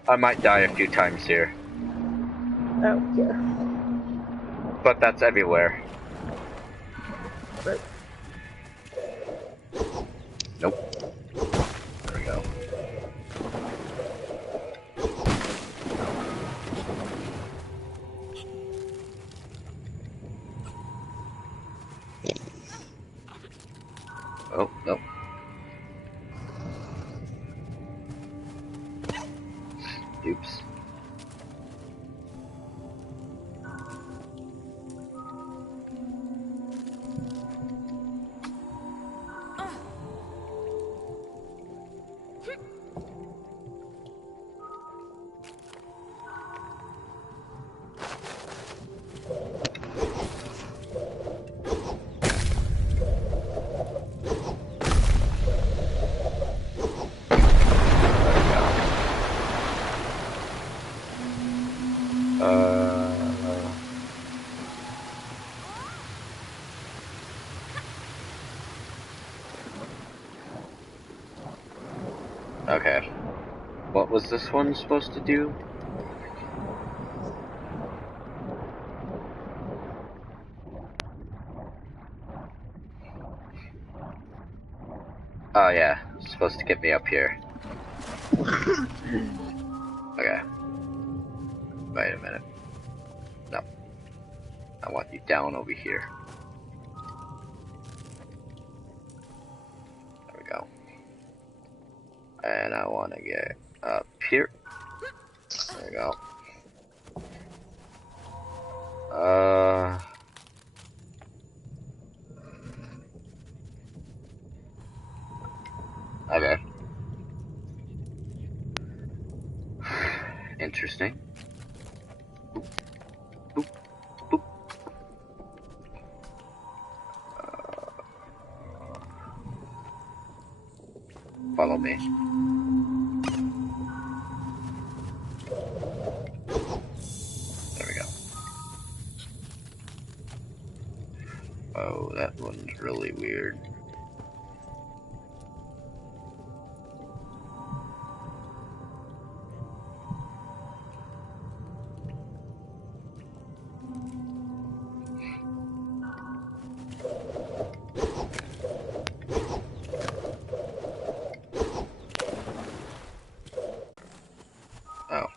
I might die a few times here. Oh, yeah. But that's everywhere. Right. Nope. There we go. Oh, nope. Oops. Okay. What was this one supposed to do? Oh yeah, it's supposed to get me up here. Okay. Wait a minute. No. I want you down over here. There we go. And I want to get up here. There we go. Okay. Interesting. Boop. Boop. Boop. Follow me. There we go. Oh, that one's really weird. Oh.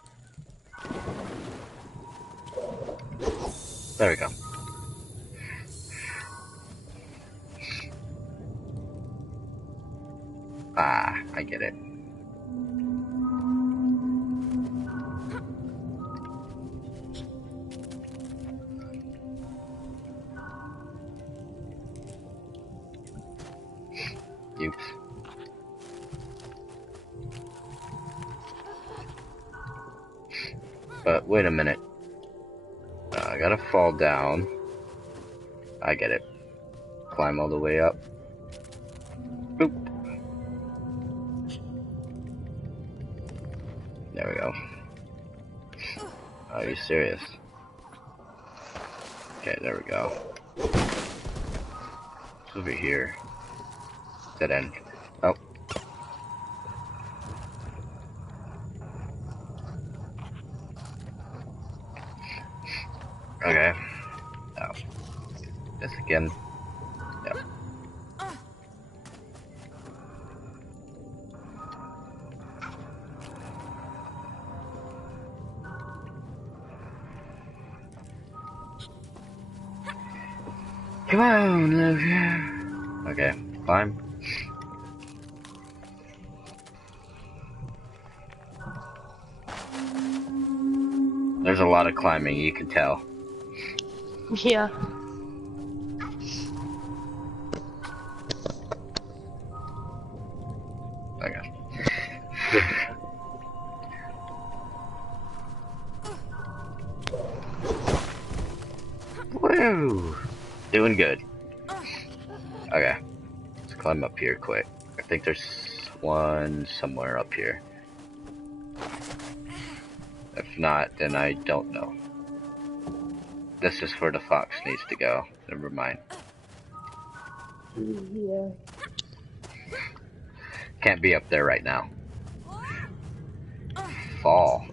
There we go. Ah, I get it. Oops. But wait a minute. I gotta fall down. I get it. Climb all the way up. Boop. There we go. Are you serious? Okay, there we go. It's over here. Dead end. Oh. Okay. Oh. This again. Yep. Come on, Olivia. Okay, climb. There's a lot of climbing, you can tell. Yeah. Okay. Woo! Doing good. Okay. Let's climb up here quick. I think there's one somewhere up here. If not, then I don't know. This is where the fox needs to go. Never mind. Yeah. Can't be up there right now. Fall.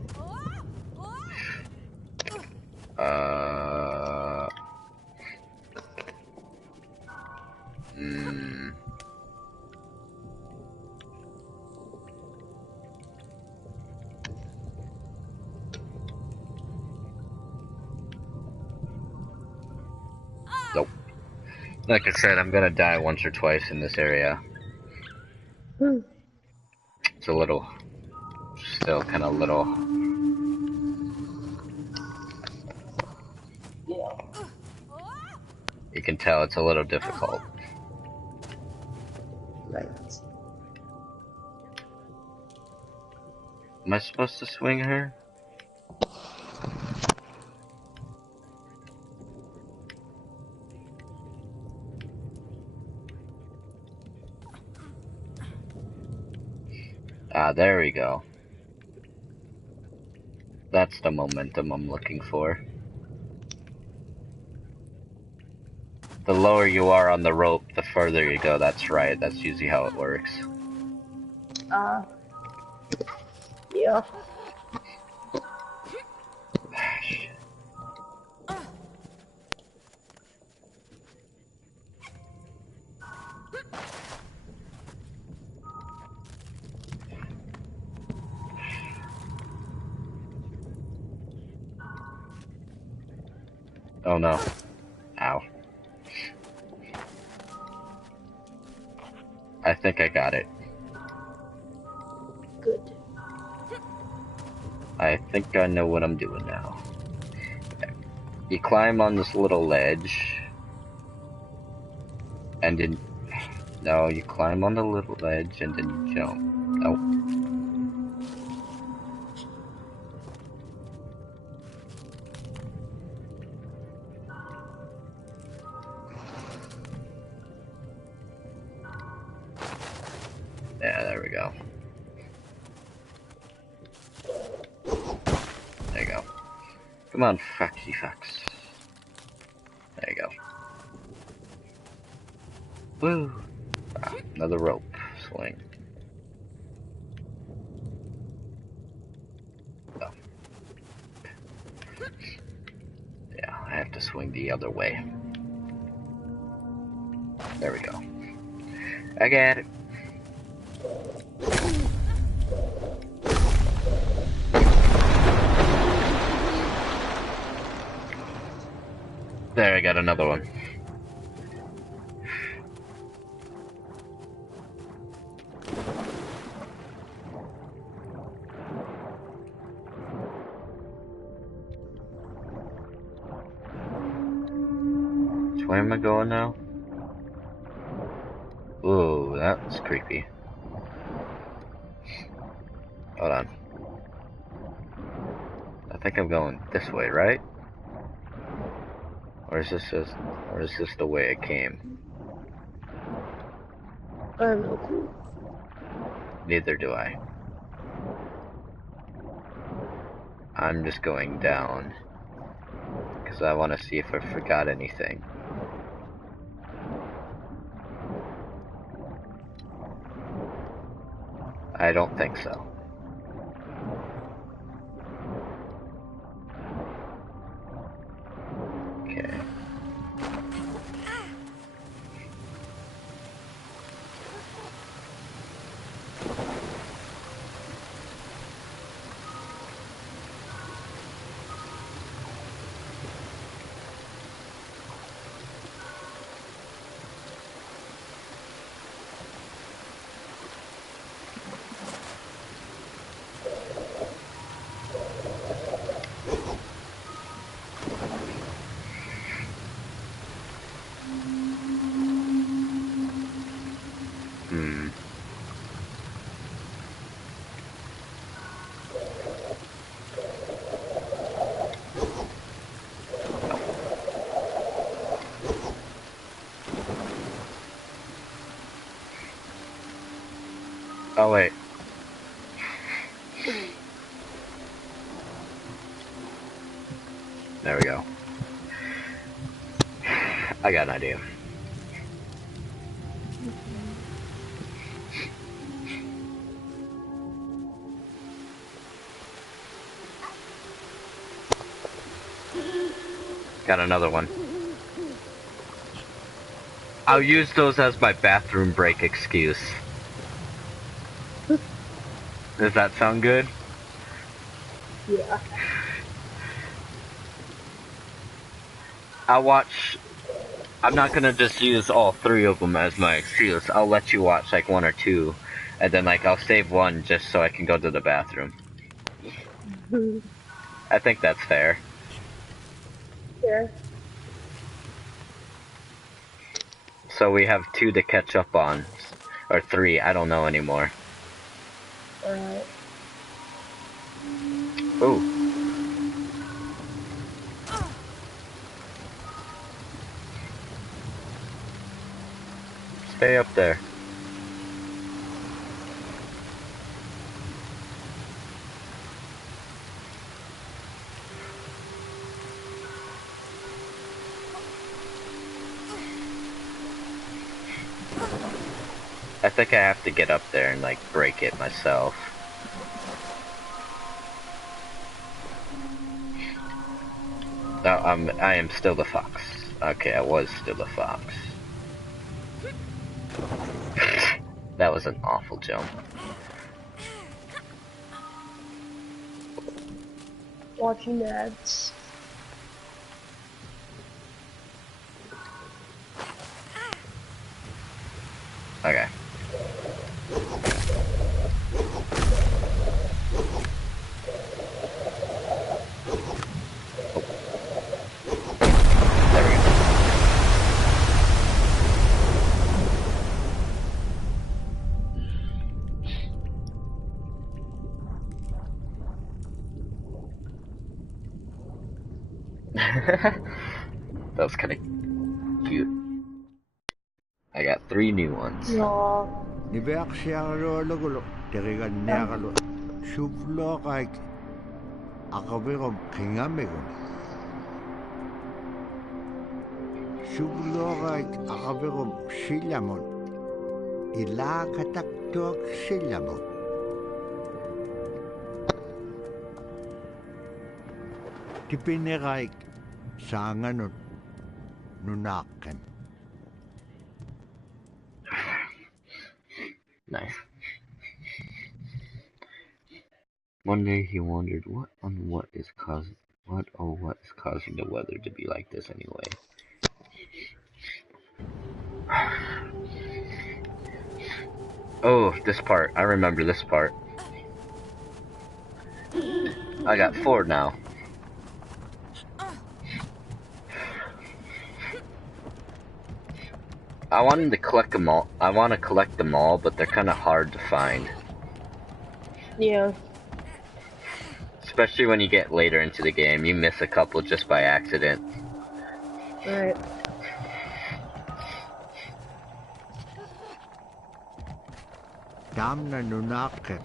Nope. Like I said, I'm gonna die once or twice in this area. It's a little, still kind of little. You can tell it's a little difficult. Right. Am I supposed to swing her? Ah, there we go. That's the momentum I'm looking for. The lower you are on the rope, the further you go. That's right. That's usually how it works. Yeah. Oh no. Ow. I think I got it. Good. I think I know what I'm doing now. You climb on this little ledge. And then... No, you climb on the little ledge and then you jump. Nope. Yeah, there we go. There you go. Come on, foxy fox. There you go. Woo! Ah, another rope swing. Oh. Yeah, I have to swing the other way. There we go. I got it. There, I got another one. Which way am I going now? Ooh, that's creepy. Hold on. I think I'm going this way, right? Or is this the way it came? I have no clue. Neither do I. I'm just going down because I want to see if I forgot anything. I don't think so. Okay. Oh wait. There we go. I got an idea. Got another one. I'll use those as my bathroom break excuse. Does that sound good? Yeah. I'm not gonna just use all 3 of them as my excuse. I'll let you watch like 1 or 2, and then like I'll save 1 just so I can go to the bathroom. I think that's fair. Yeah. So we have 2 to catch up on, or 3. I don't know anymore. Alright. Ooh. Stay up there. I think I have to get up there and like break it myself. No, I am still the fox. Okay, I was still the fox. That was an awful jump. Watching ads. Okay. That was kind of cute. I got 3 new ones. Tipinerai sanganut nunaken. Nice. One day he wondered what is causing the weather to be like this anyway. Oh, this part. I remember this part. I got 4 now. I wanted to collect them all. I want to collect them all, but they're kind of hard to find. Yeah. Especially when you get later into the game, you miss a couple just by accident. Right. Damna nunaket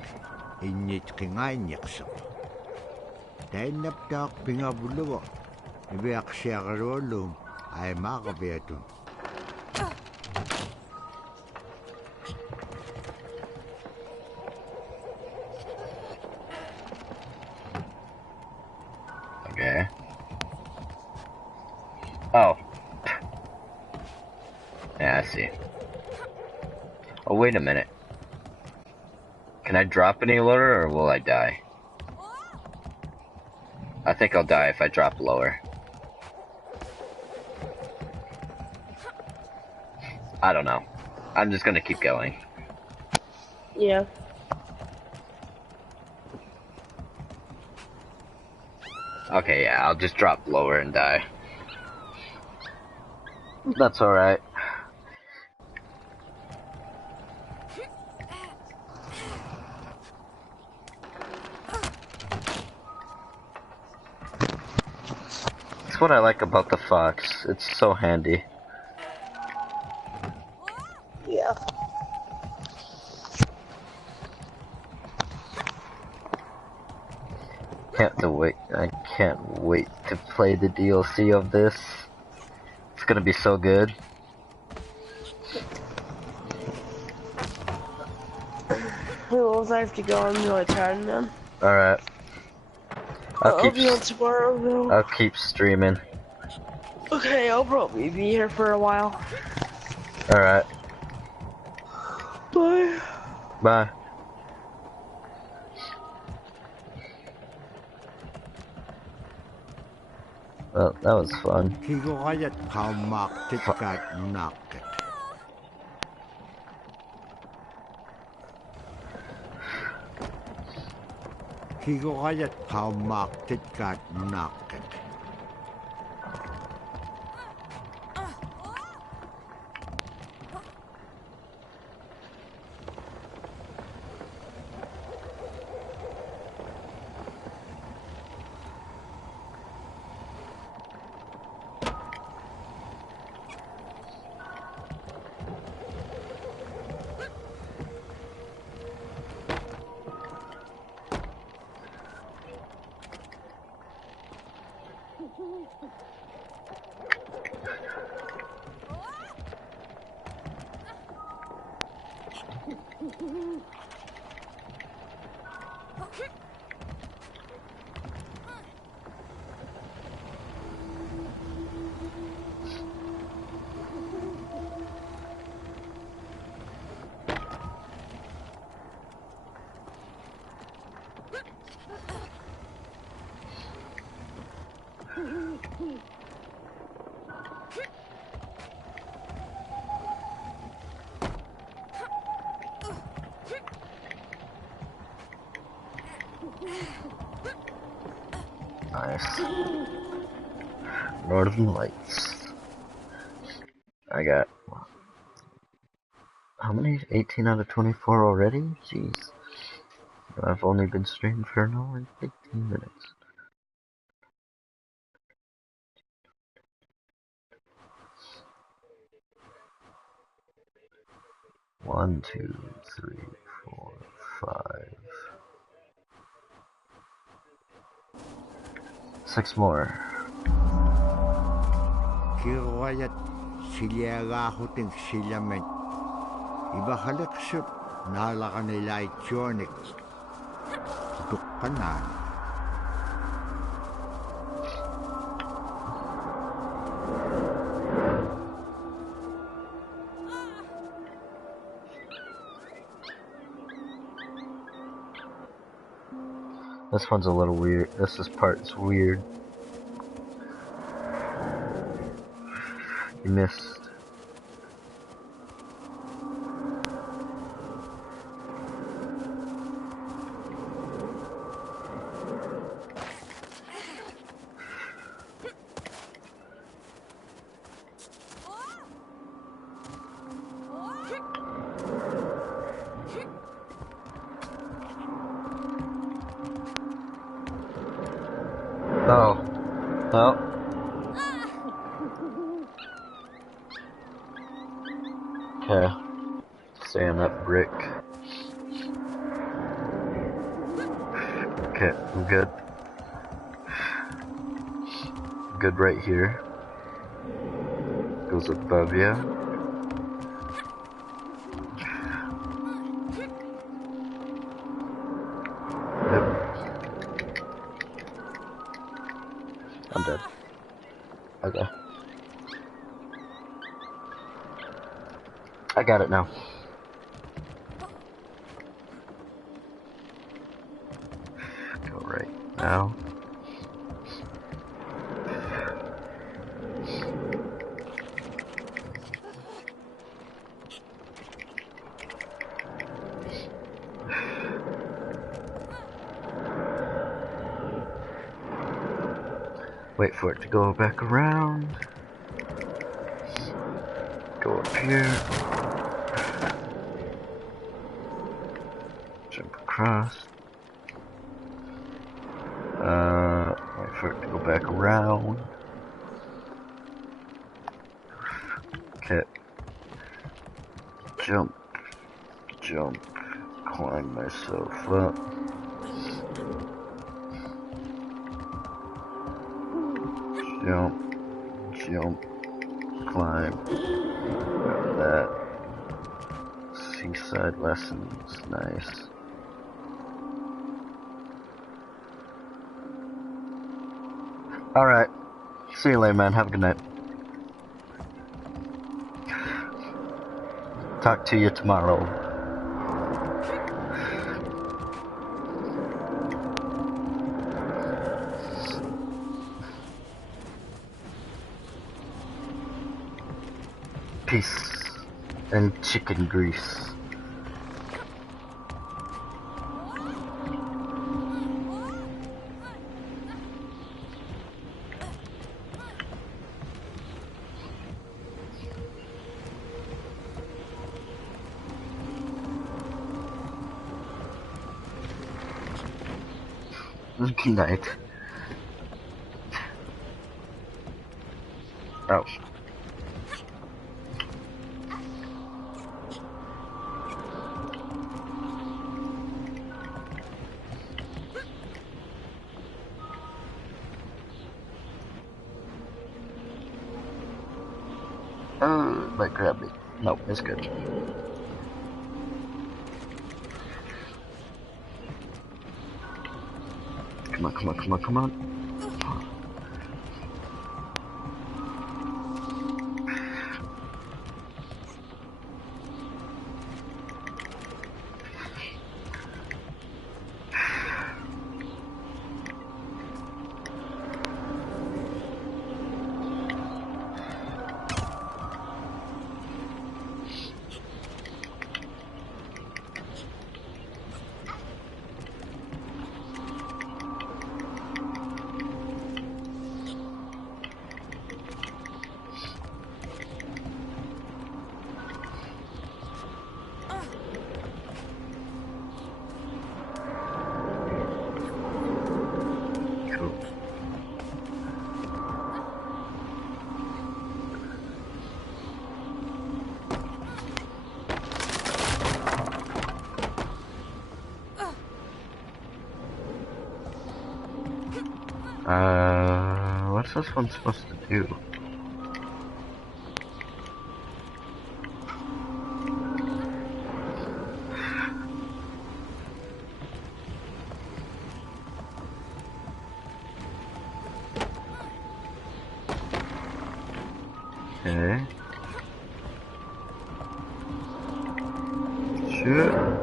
inyit kingainyaksap. Tainaptak pingabulugo. Ibiak siyakarolum ay makabetun. Okay. Oh. Yeah, I see. Oh, wait a minute. Can I drop any lower, or will I die? I think I'll die if I drop lower. I don't know. I'm just gonna keep going. Yeah. Okay, yeah, I'll just drop lower and die. That's alright. That's what I like about the fox. It's so handy. Yeah. play the DLC of this. It's gonna be so good. Well, I have to go. I'm really tired now. Alright. I'll be on tomorrow though. I'll keep streaming. Okay, I'll probably be here for a while. Alright. Bye. Bye. Well, that was fun. Nice. Northern Lights. I got how many? 18 out of 24 already? Jeez. I've only been streaming for an hour and 15 minutes. One, 2, 3, 4, 5. 6 more. Kirwayat silyagahuting silamet. Ibahalaksip nalaka nila ityonik. Dukkanan. This one's a little weird. This part's weird. You missed. Oh. Oh. Okay. Stay on that brick. Okay, I'm good. Good right here. Goes above you. I'm dead. Okay. I got it now. Go right now. Wait for it to go back around. Go up here. Jump across. Wait for it to go back around. Okay. Jump. Jump. Climb myself up. Jump, jump, climb. Got that. Seaside lessons, nice. Alright. See you later, man. Have a good night. Talk to you tomorrow. Peace and chicken grease. Good night. Oh. Oh, might grab me. Nope, it's good. Come on, come on, come on, come on. What's this one supposed to do? Okay. Sure.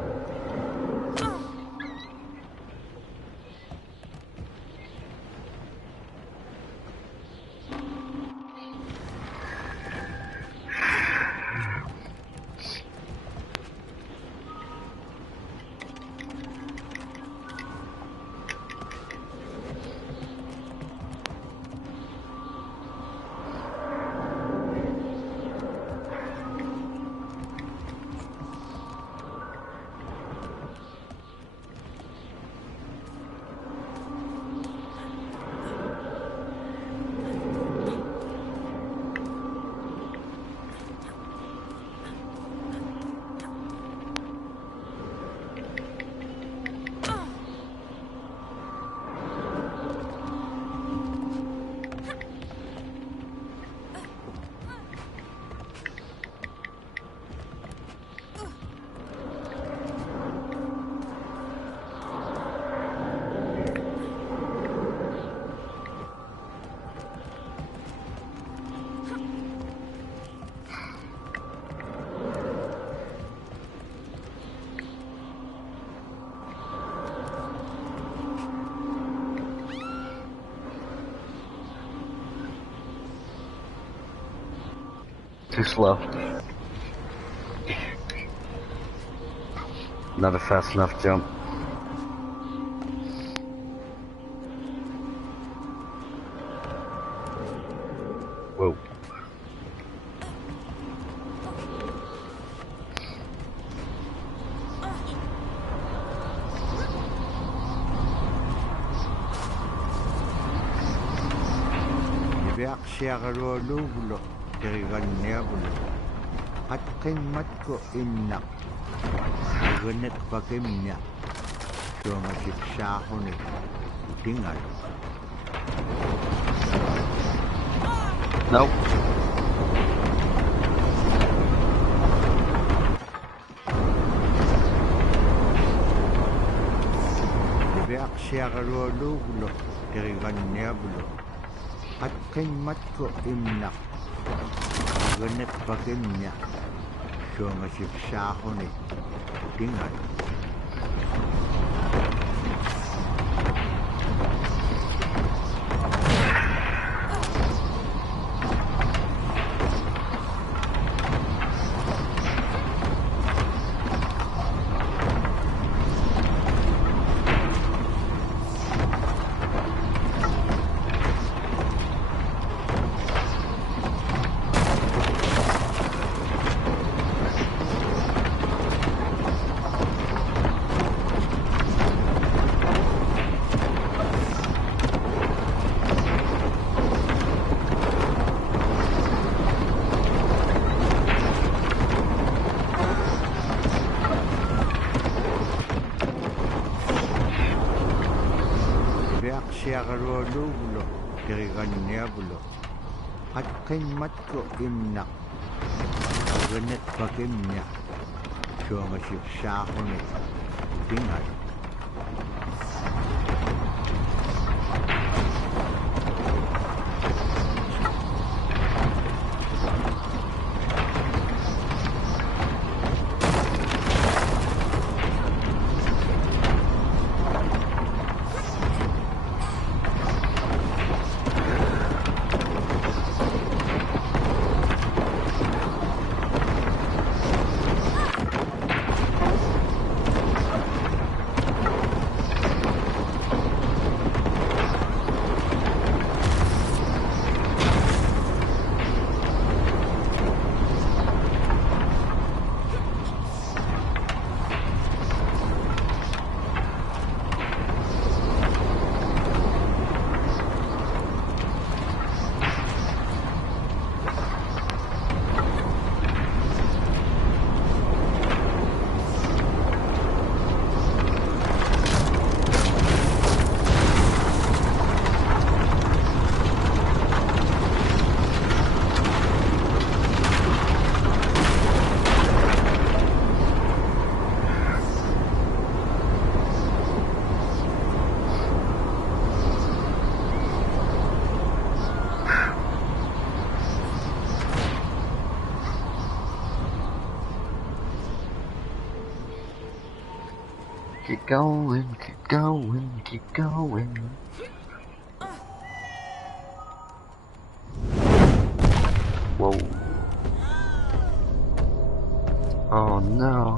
Too slow. Not a fast enough jump. Whoa. Hatkin matko innak. Ganit pakimnya. Tumasiksa ko ni tinggal. Nope. Beaksiagalualuugulo teriganniabulo atqimmatku imnaq aganetpakimnia suangasipsaaquni tingat Beaksiagalualuugulo teriganniabulo atqimmatku imnaq aganetpakimnia suangasipsaaquni tingat Keep going, keep going, keep going. Whoa. Oh no.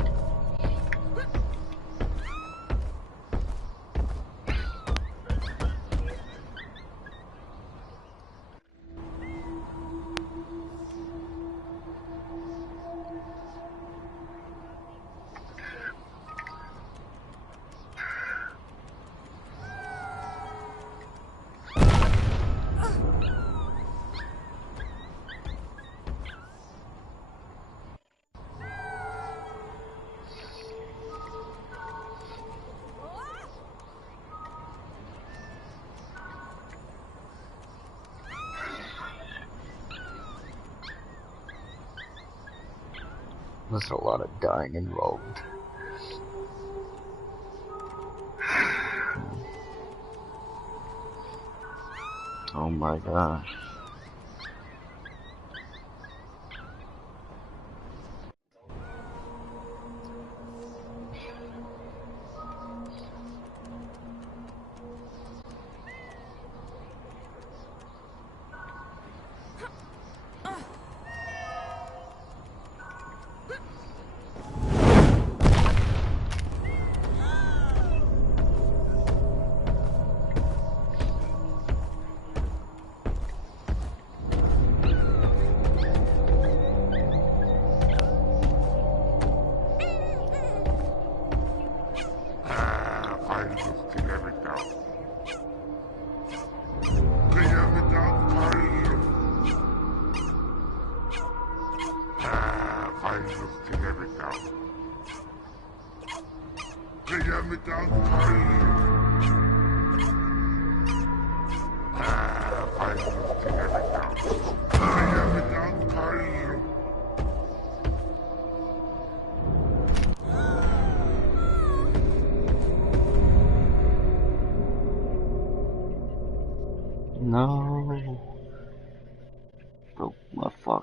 There's a lot of dying involved. Oh my gosh.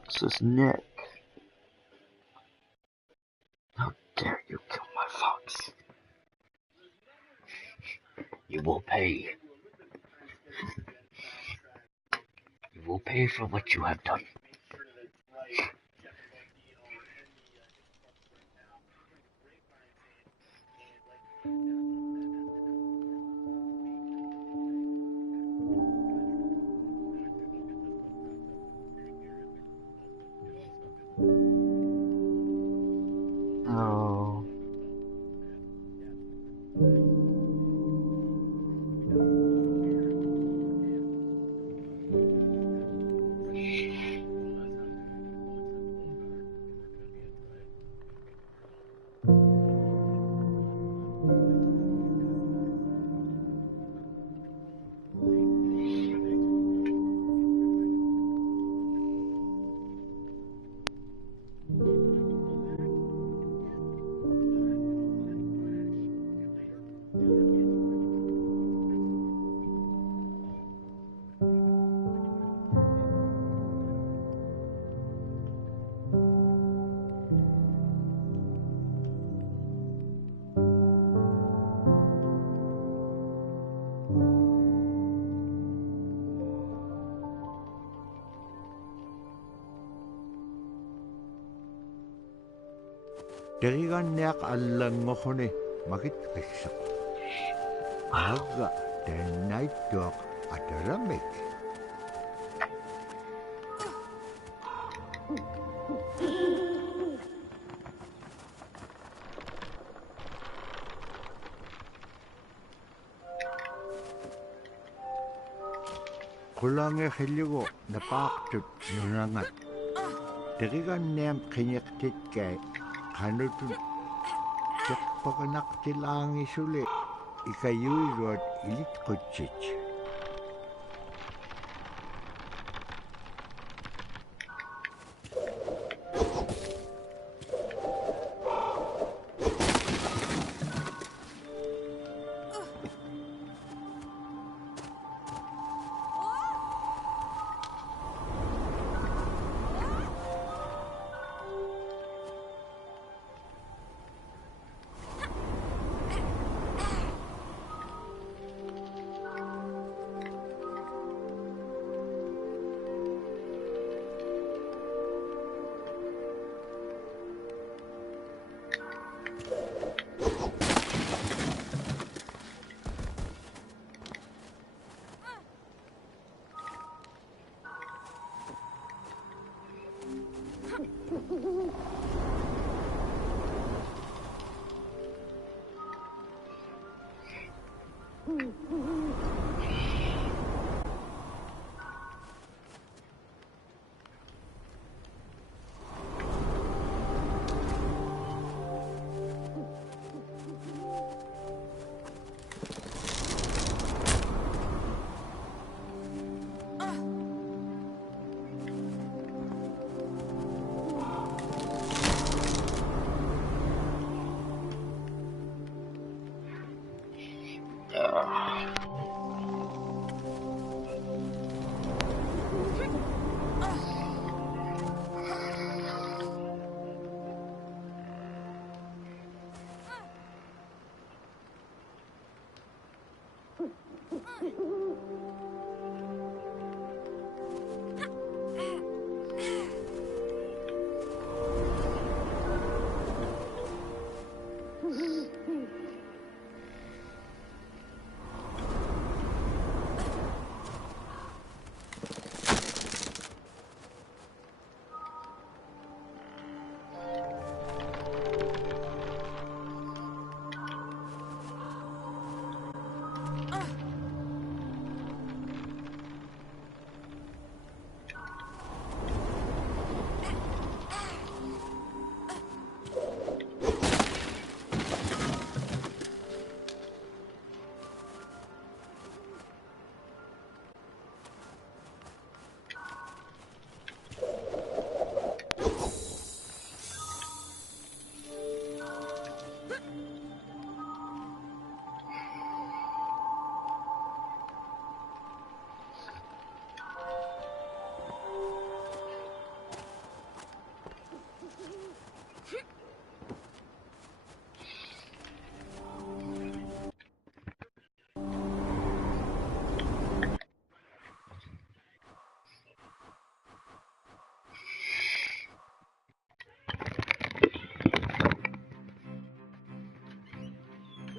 This is Nick. How dare you kill my fox? You will pay. You will pay for what you have done. Oh. Deriganniaq allanngorruni makitqisseq. Aagga tannaittuaq ataramik. Qulange hellugu napaaqtut nunangat. Deriganniam qiniqtitkai qanutun teqqpakanaqtilaangisuli ikayuiruat ilitqutsit.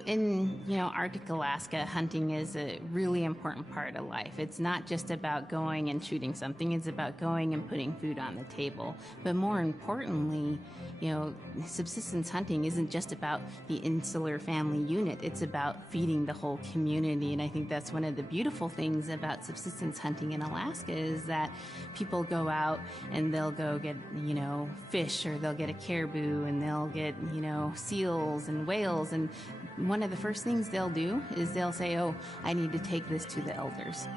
In, Arctic Alaska, hunting is a really important part of life. It's not just about going and shooting something, it's about going and putting food on the table. But more importantly, subsistence hunting isn't just about the insular family unit, it's about feeding the whole community. And I think that's one of the beautiful things about subsistence hunting in Alaska is that people go out and they'll go get, fish, or they'll get a caribou, and they'll get, seals and whales. And one of the first things they'll do is they'll say, oh, I need to take this to the elders.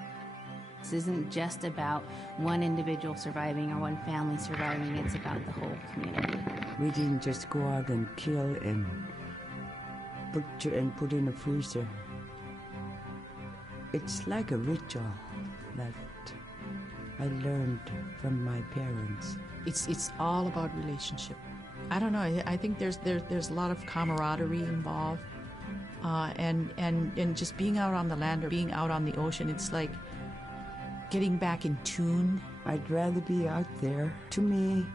This isn't just about one individual surviving or one family surviving, it's about the whole community. We didn't just go out and kill and put in a freezer. It's like a ritual that I learned from my parents. It's all about relationship. I don't know, I think there's a lot of camaraderie involved. And just being out on the land or being out on the ocean, it's like getting back in tune. I'd rather be out there. To me,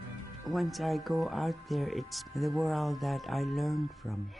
once I go out there, it's the world that I learn from.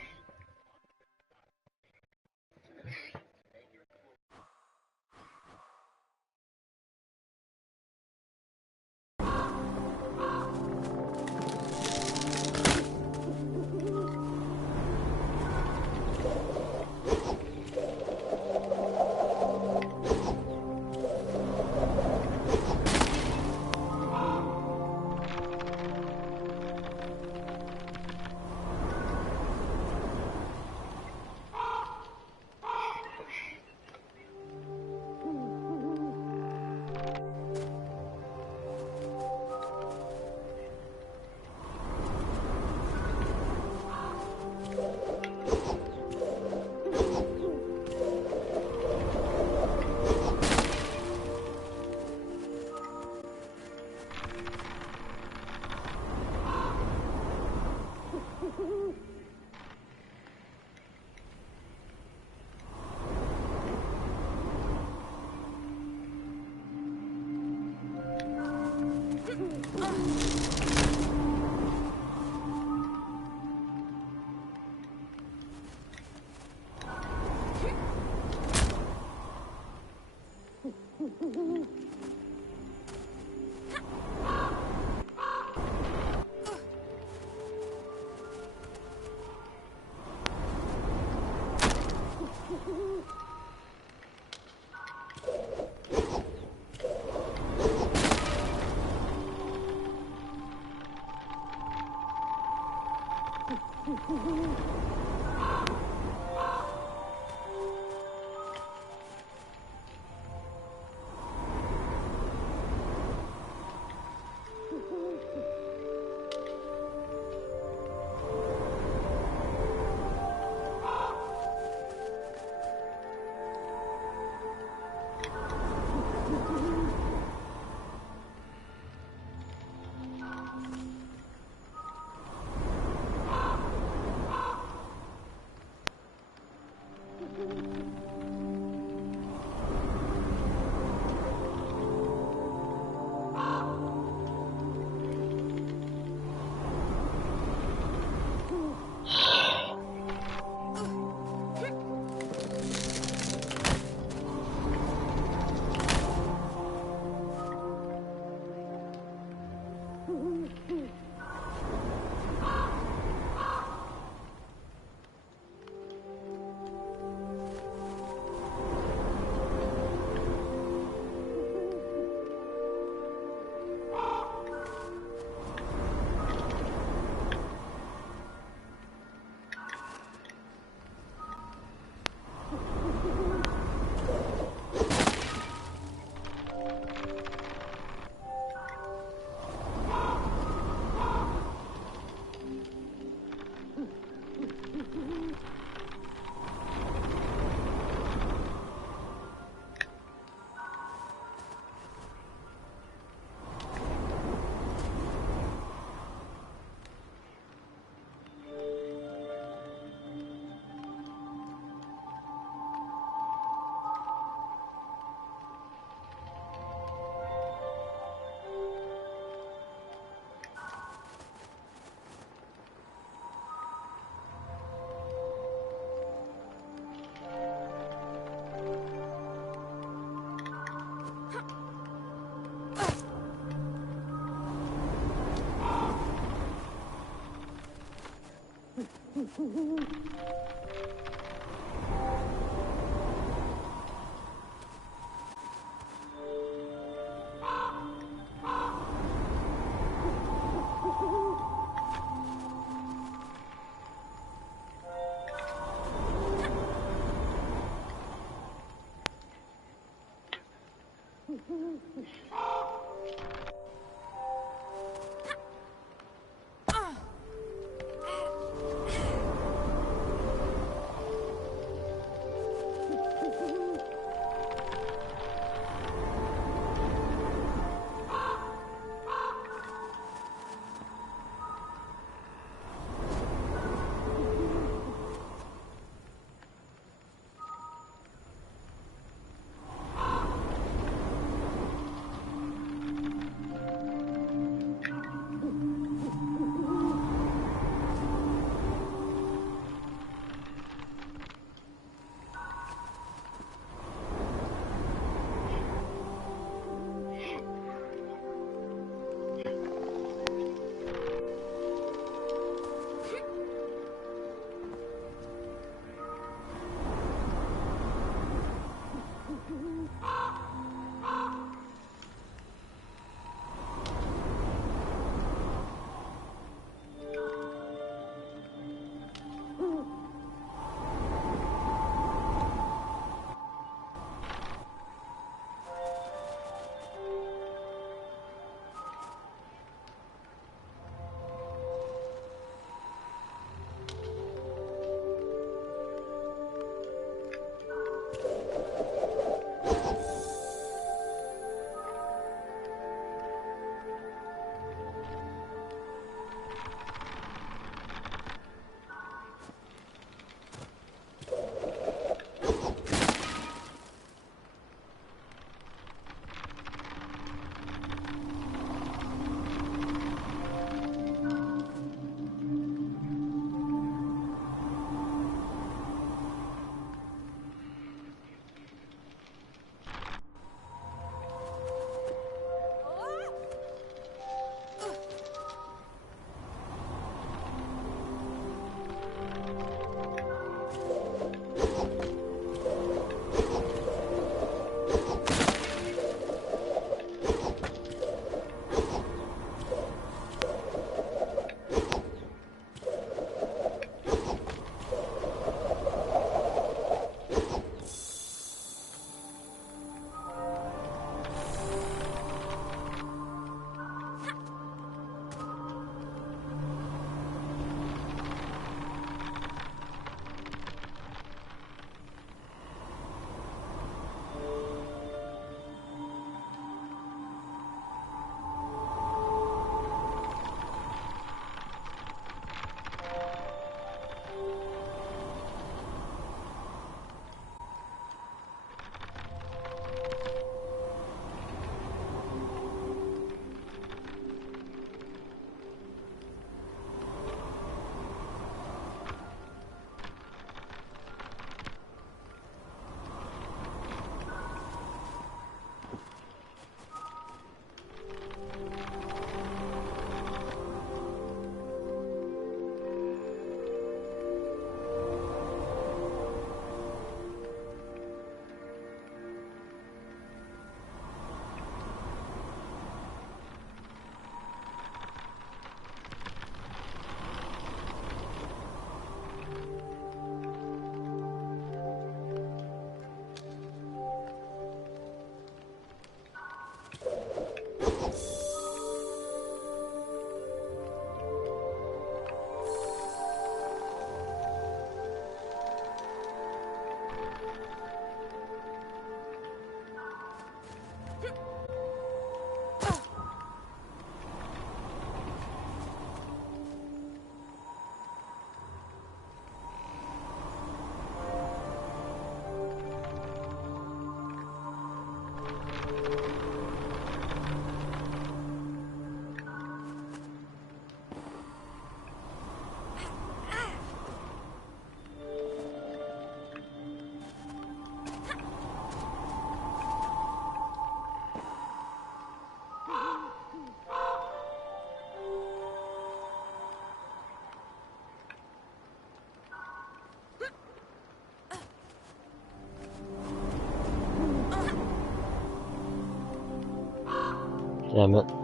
Damn it.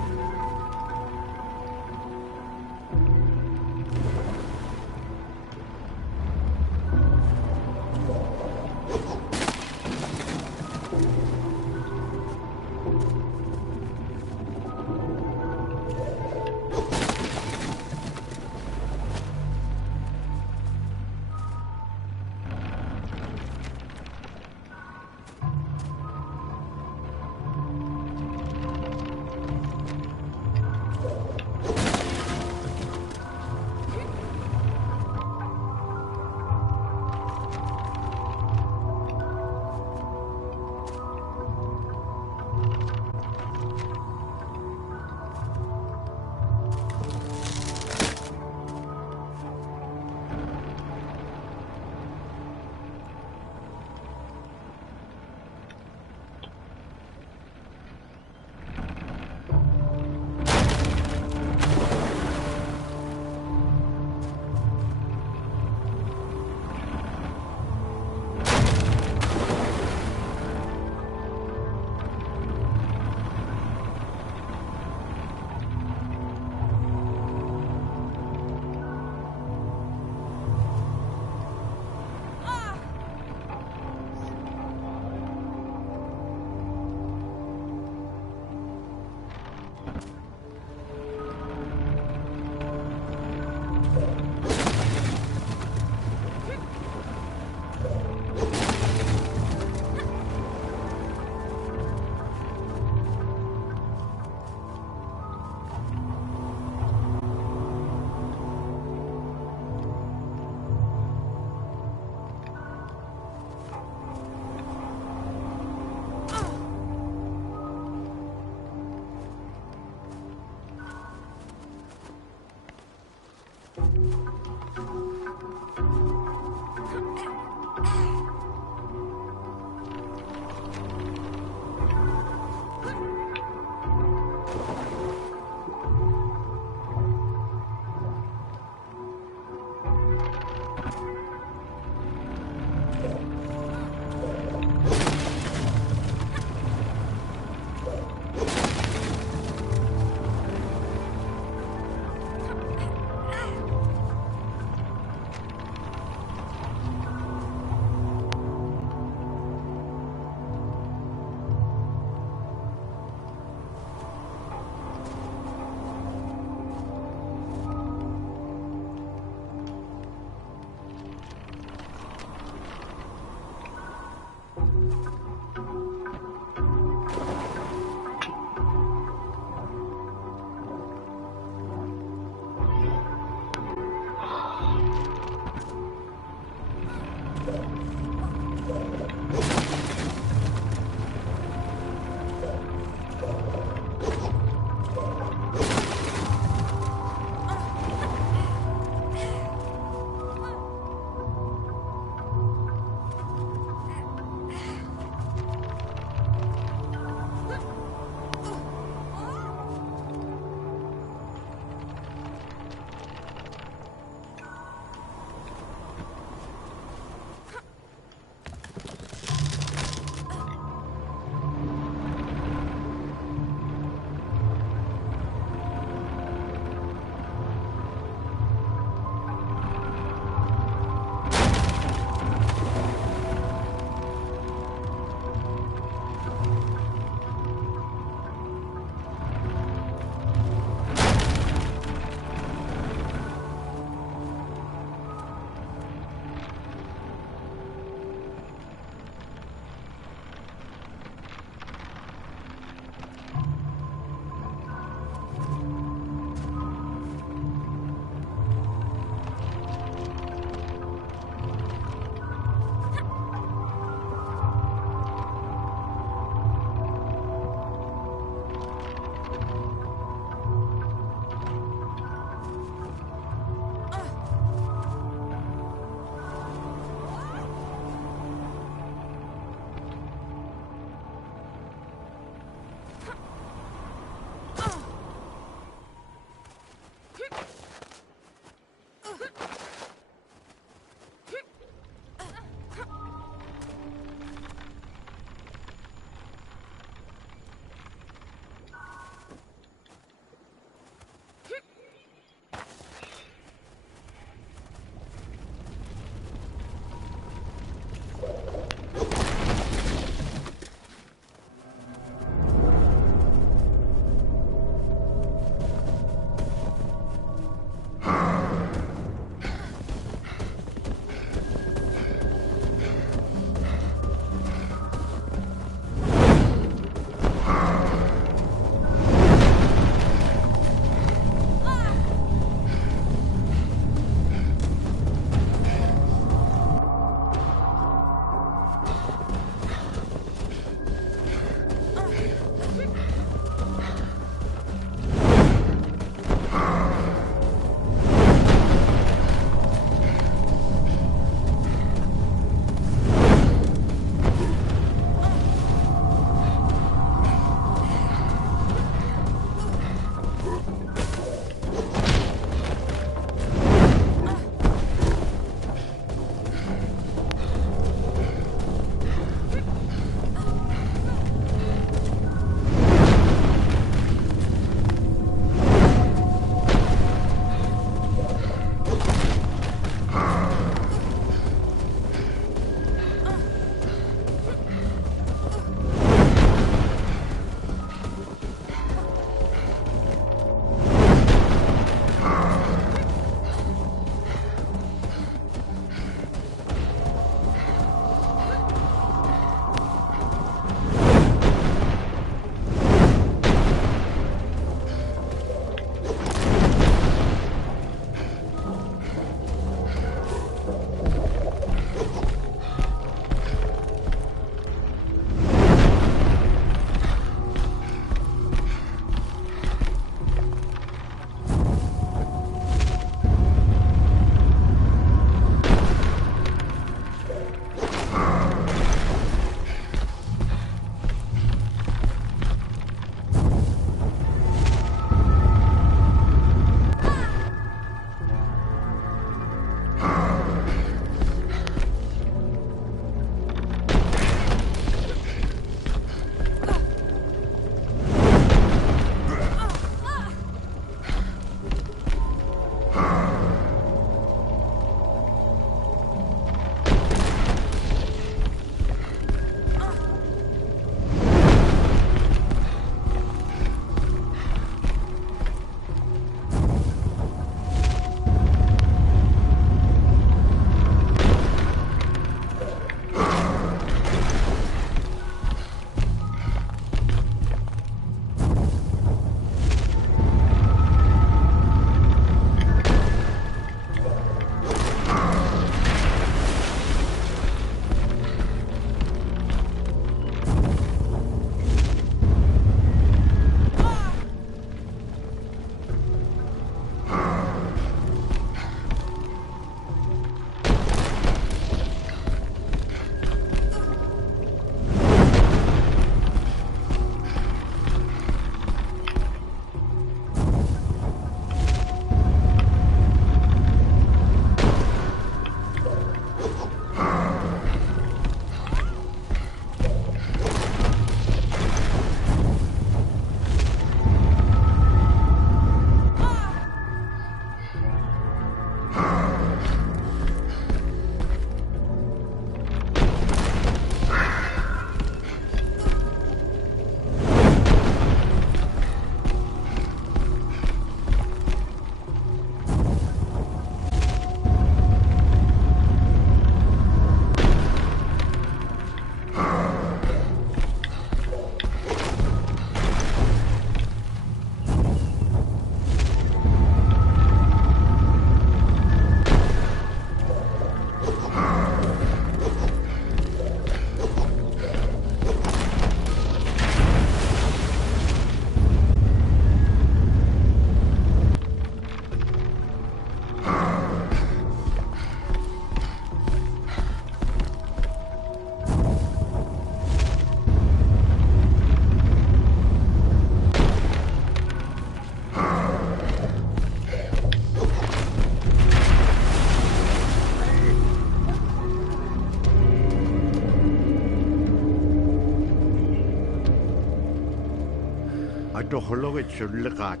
tohologet sulleqaat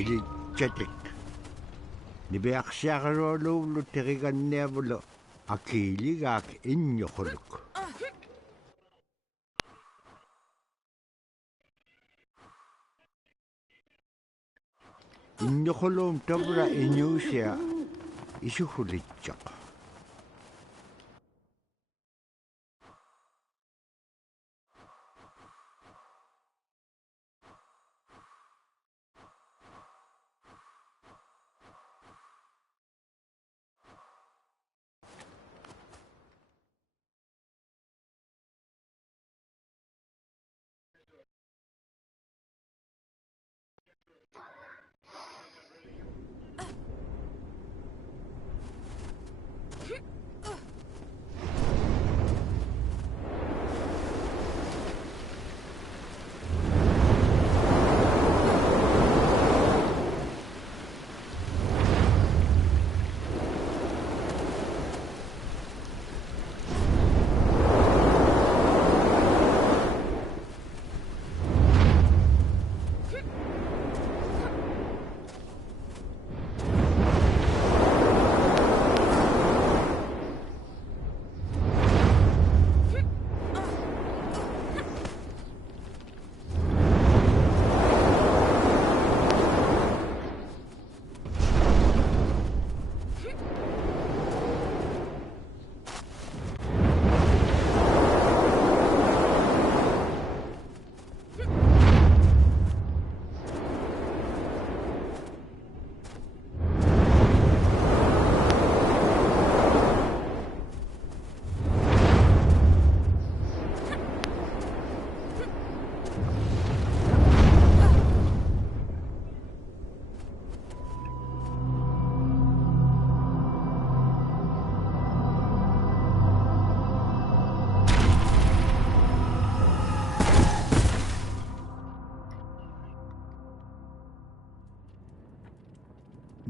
ilitsatik nibiaqsiaqarualluullu teriganniavulu akiiligaak inñoquluk inñoquluum tavra iñuusia isuhulitsoq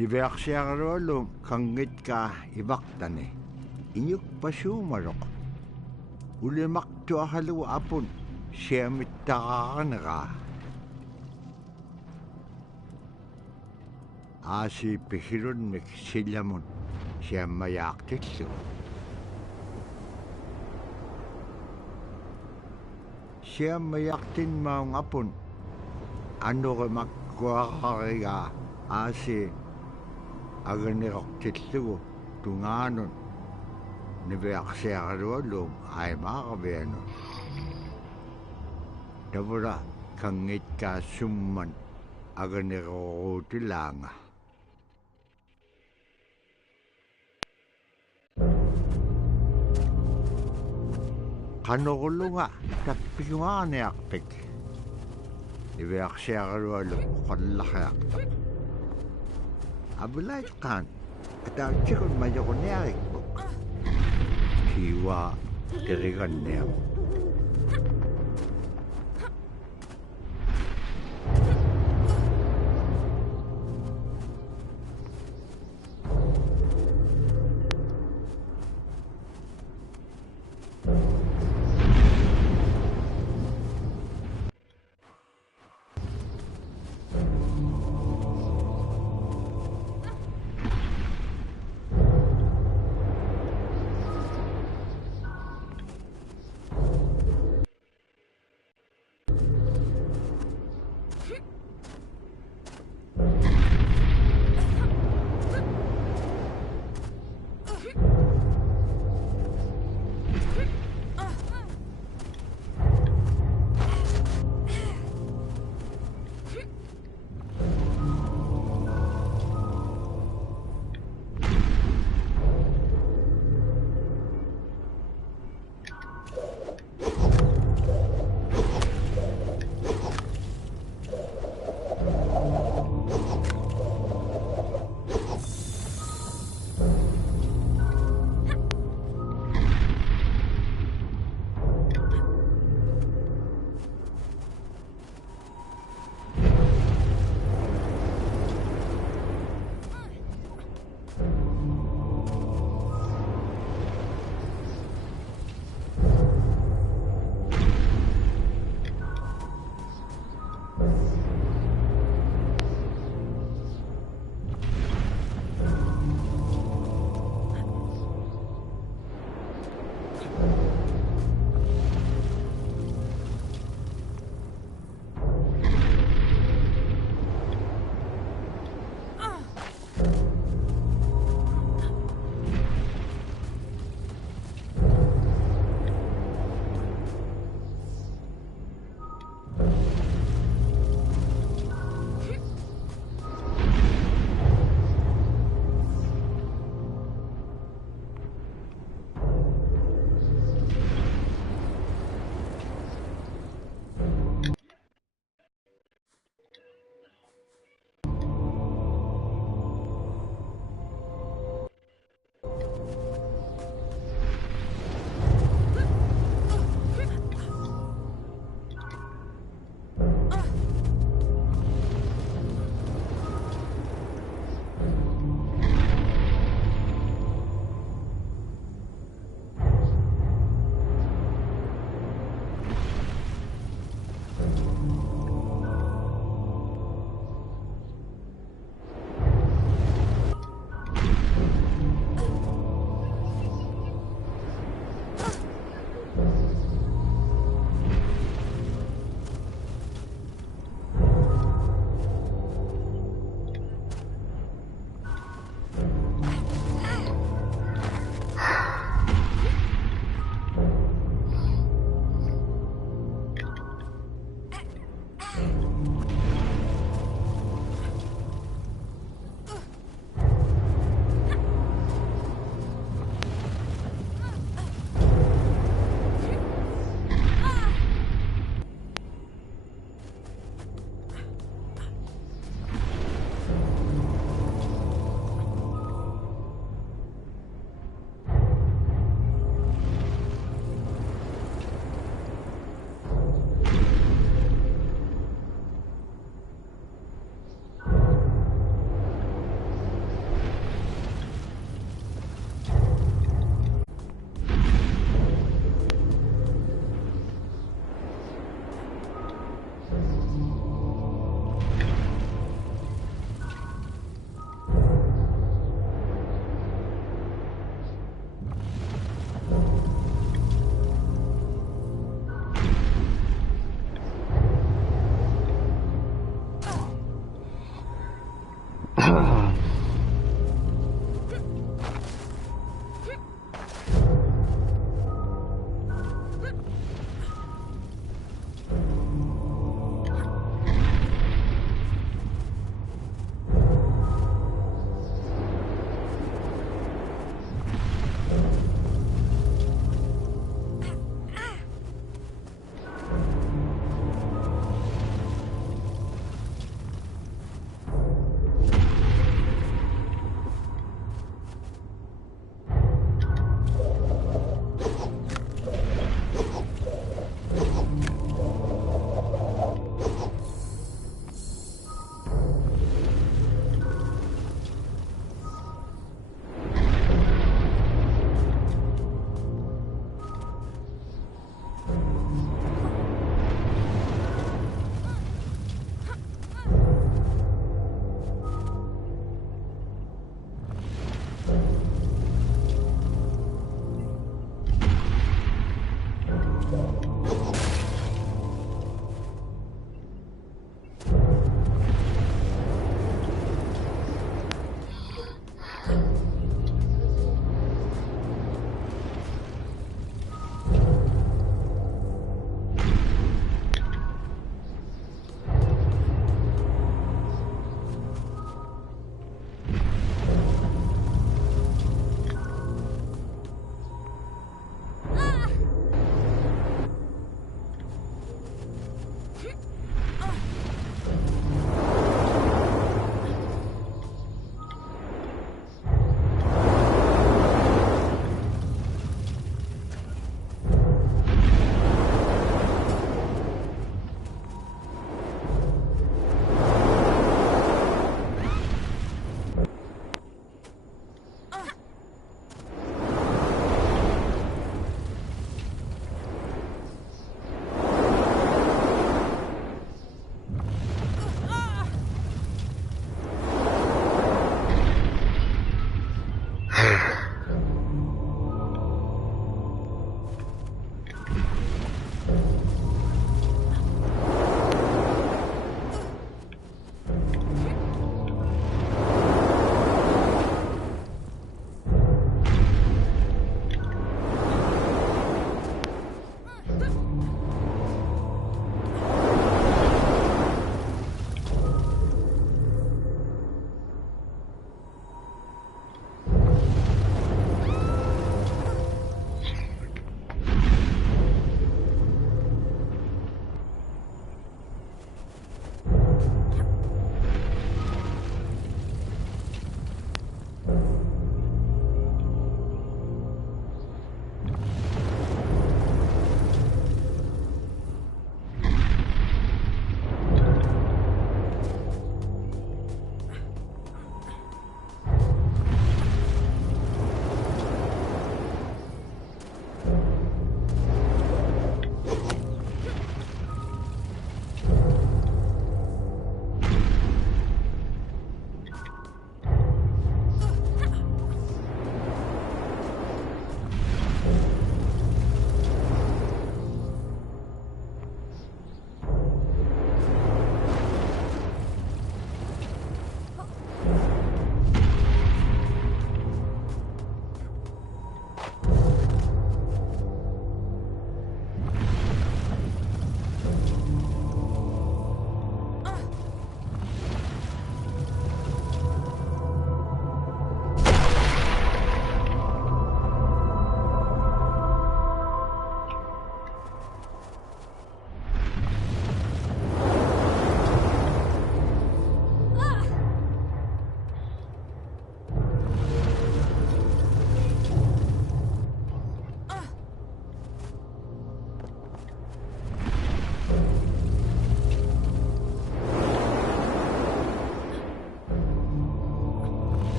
nibiaqsiaqaruallum kanngitkaa ivaqtani iñukpasuumaroq ulimaqtuaqalugu apun siamittaqaaqaneqaa aasi pihirunmik sillamun siammayaaqtillu siammayaqtinmaung apun anuqimakkuaqarigaa aasi aganiroqtillugu tungaanun nibiaqsiaqaruallum aimaaqavianun tavura kangitkaa summan aganiroruutilaanga qanorulunga tappiguaaniarpik nibiaqsiaqaruallum qallaqiaqtaq abulaitqaan atautsikun majoquniarikpuk kiwa teriganniam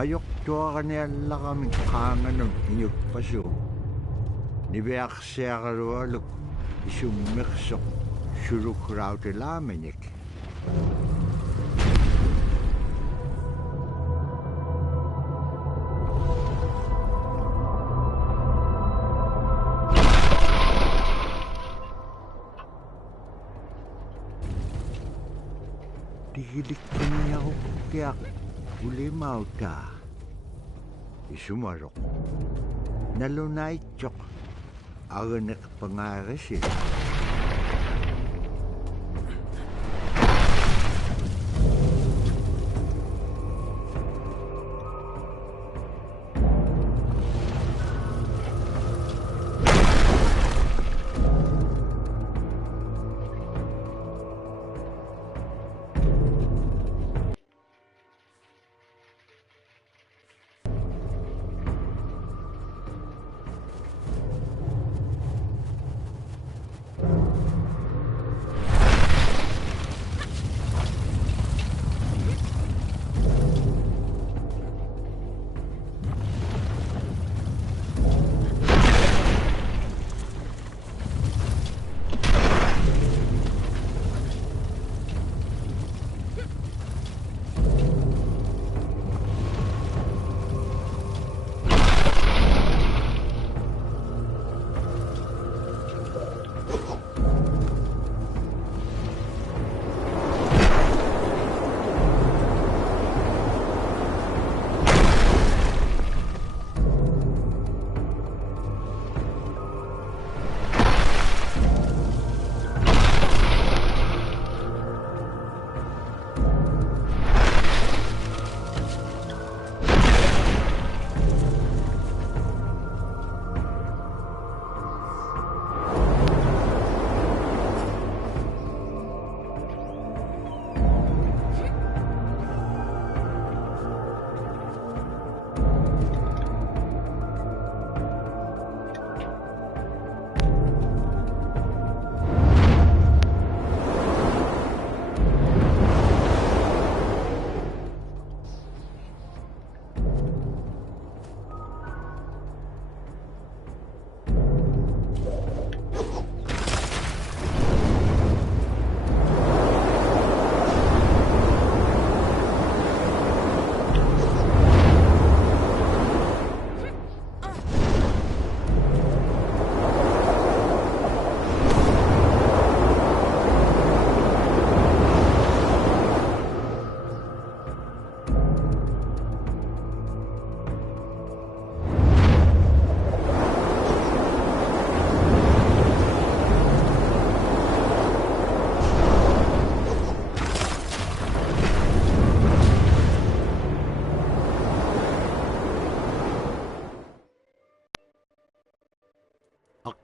mayok tua kanyan lakaming kangan ng inyok paso. Nibeak siya karualok isumiksok suruk raute lamenik. Dihilik ka niya ako kaya ulimaw ta. Isumarok. Nalunay tiyok. Aganak pangaresin.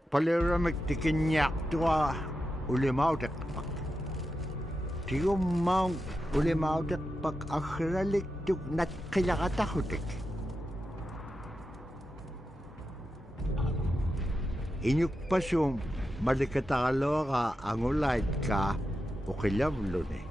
Palera magtikinyak tua ulimautek pak. Tiyo maung ulimautek pak akralik tuk nat kayakatahutik. Inyuk pasum malikatalo ka angulait ka o kilablo ni.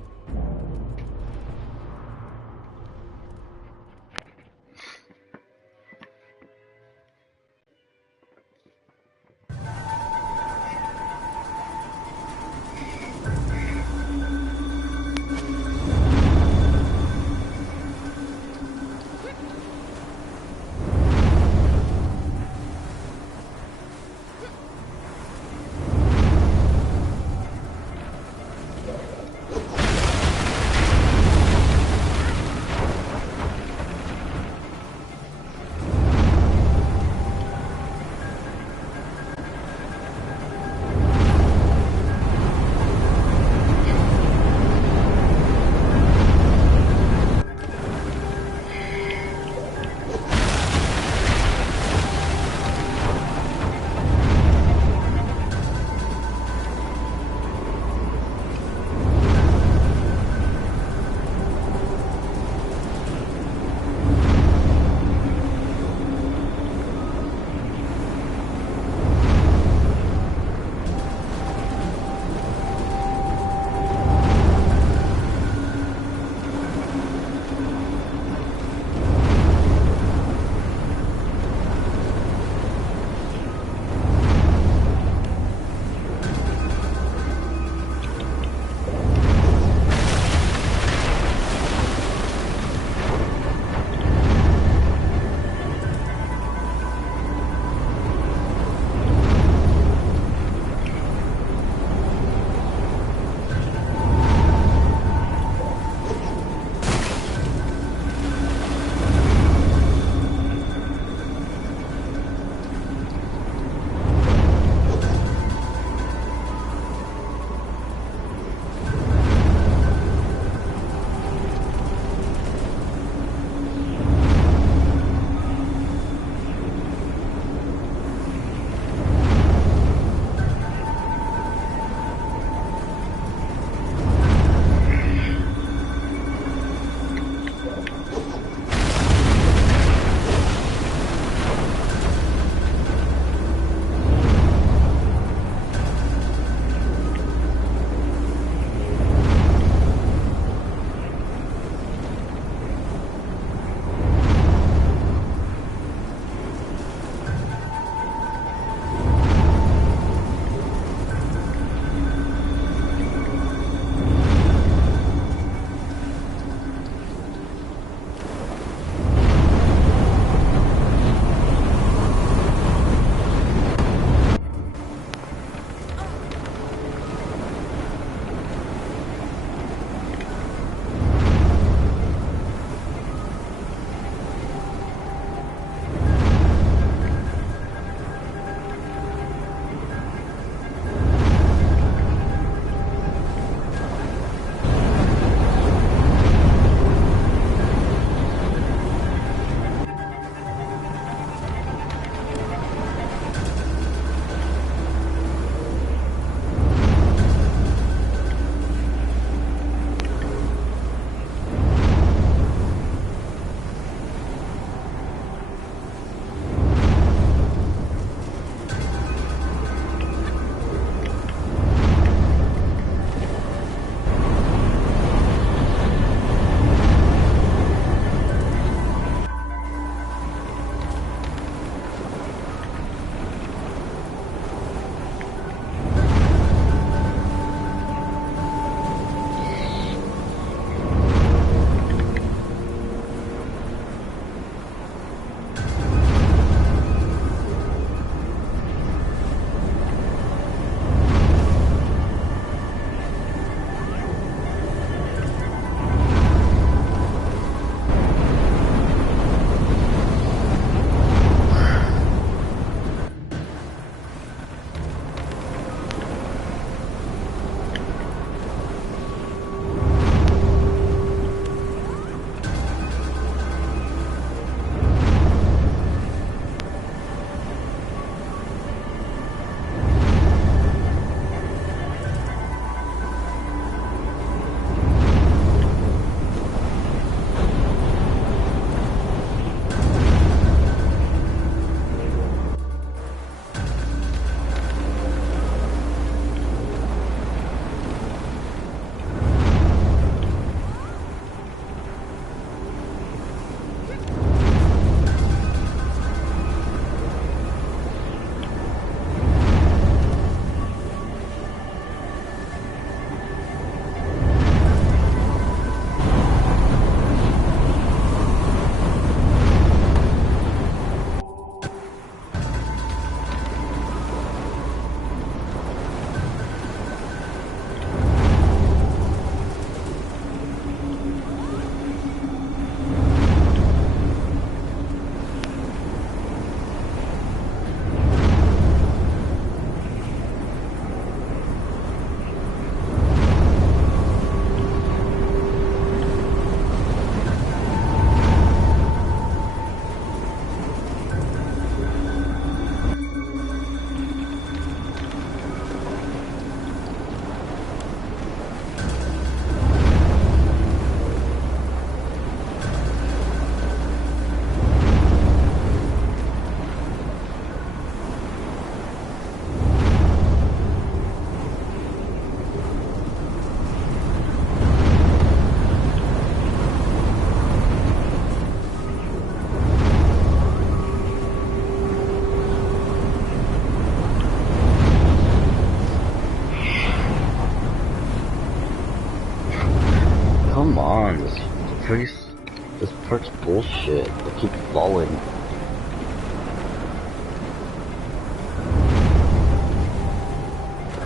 This part's bullshit. I keep falling.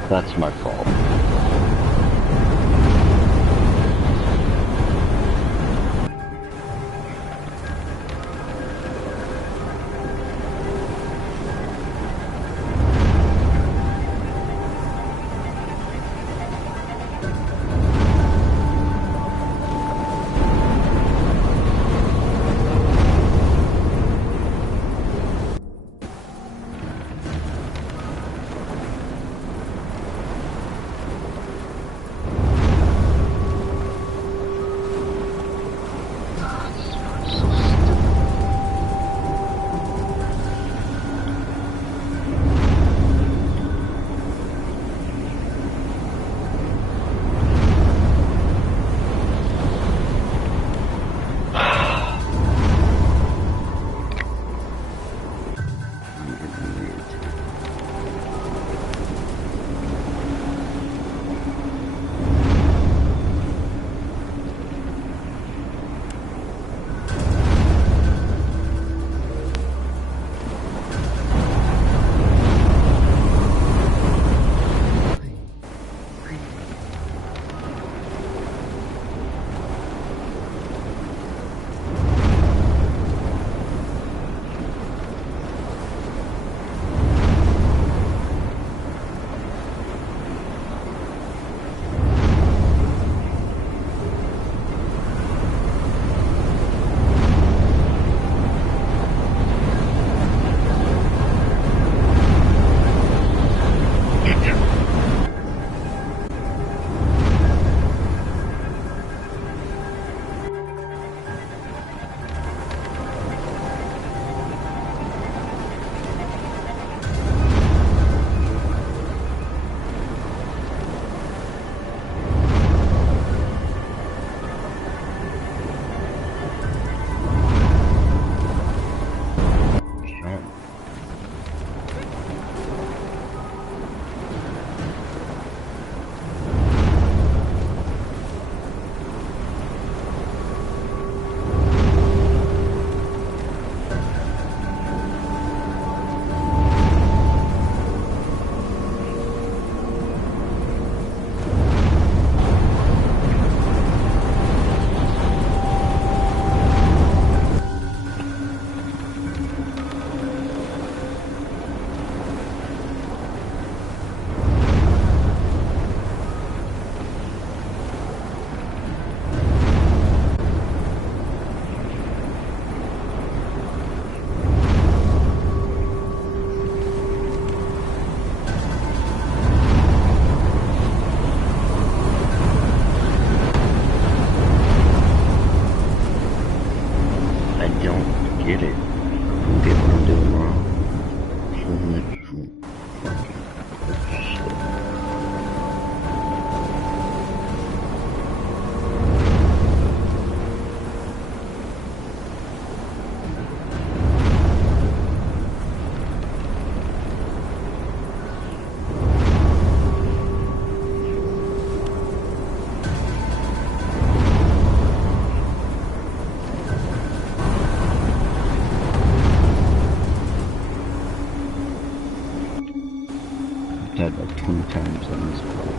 That's my fault. Died like 20 times on this part.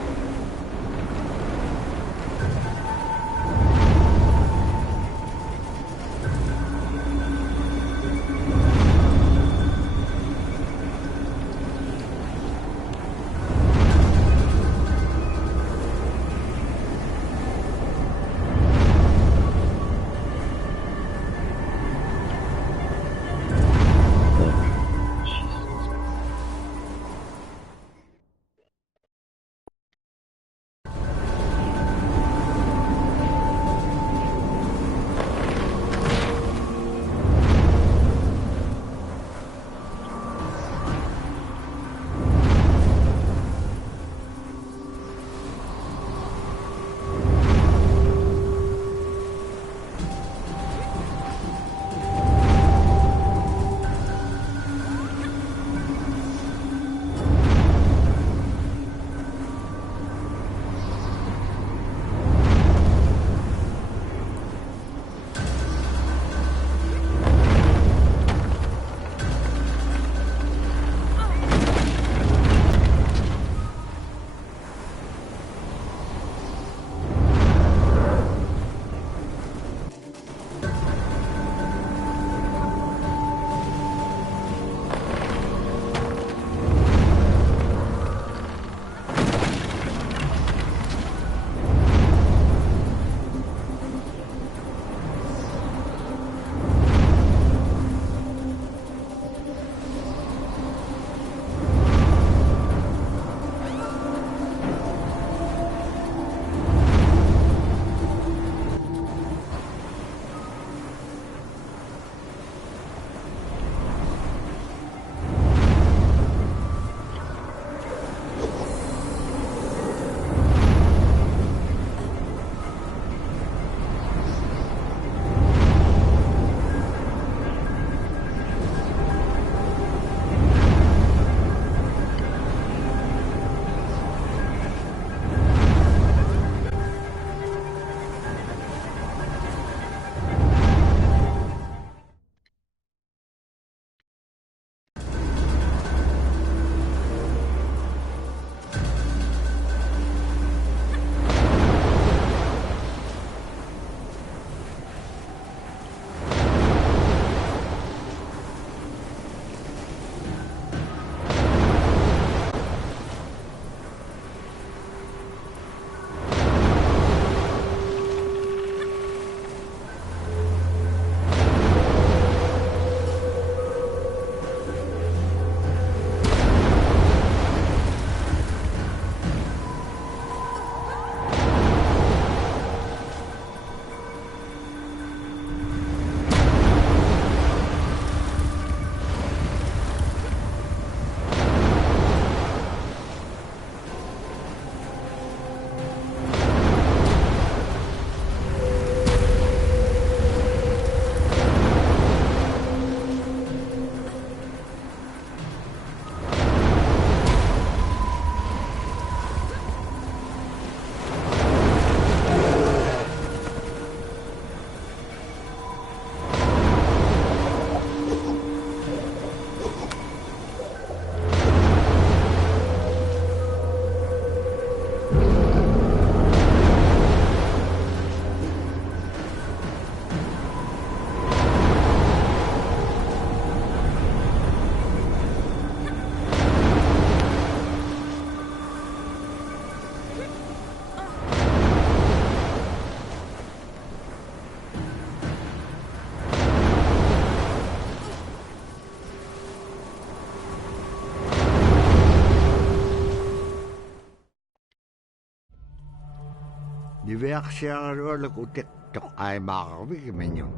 Niveak siya rolok utik tok ay makakawig menyon.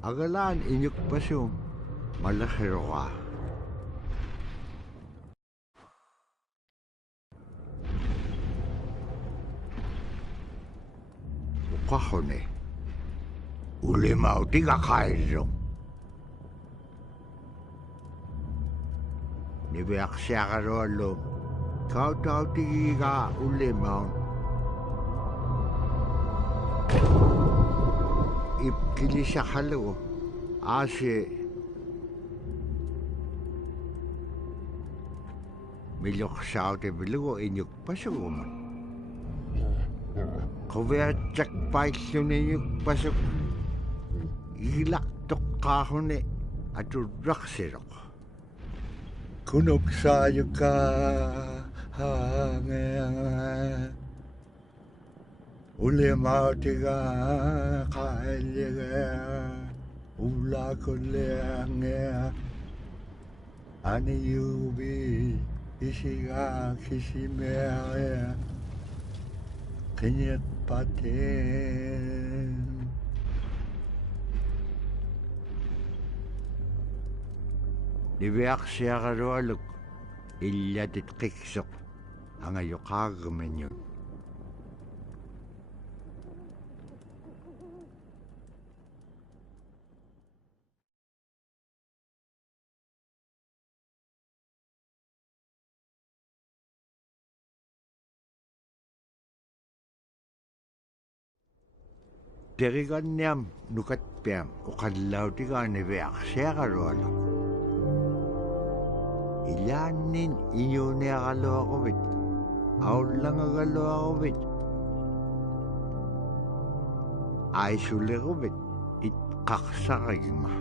Agalan inyuk pasyo malahiro ka. Ukahone. Ulimau tiga kairo. Niveak siya rolok. Kau tahu tiga ulimau. Ipkili siya halo. Ase. Milok siya te bilugo inyuk pasuguman. Kau vea cek paisyo ninyuk pasuk. Ilak tok kahone. Atu raksirok. Kunok sayo ka. Ulimau tiga kailiga ula kulianga ani yubi isiga kisimea kenyet paten Niveak siya karolok illa titkiksok ang ayokagmen yun. Terigan niyam nukat piyam ukadlaw tiga niveak siya karolok. Ilanin inyo niya kalo ako bit. Aul lang agalo ako bit. Ay suli ko bit. Itkaksa kaging ma.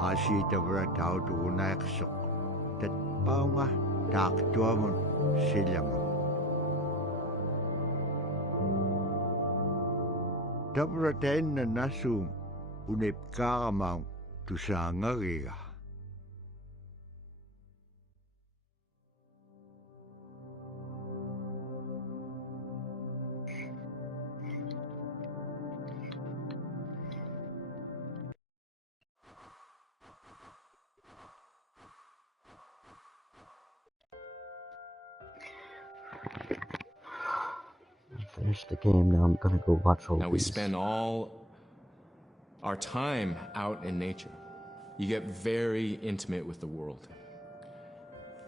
Asita bra tao tuunay kasok. Tatpaw nga taktua mo sila mo. Tabraten na nasum unip kakamang tusangariga. Finish the game, now I'm gonna go watch all Now we these. spend all our time out in nature. You get very intimate with the world.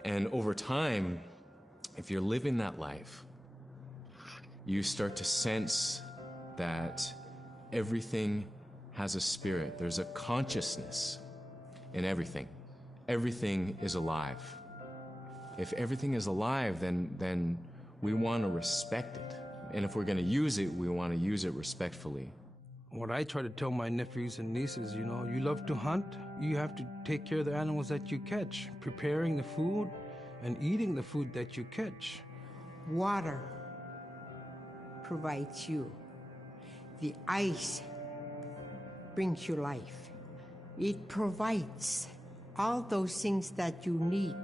And over time, if you're living that life, you start to sense that everything has a spirit. There's a consciousness in everything. Everything is alive. If everything is alive, then we want to respect it. And if we're going to use it, we want to use it respectfully. What I try to tell my nephews and nieces, you know, you love to hunt, you have to take care of the animals that you catch, preparing the food and eating the food that you catch. Water provides you. The ice brings you life. It provides all those things that you need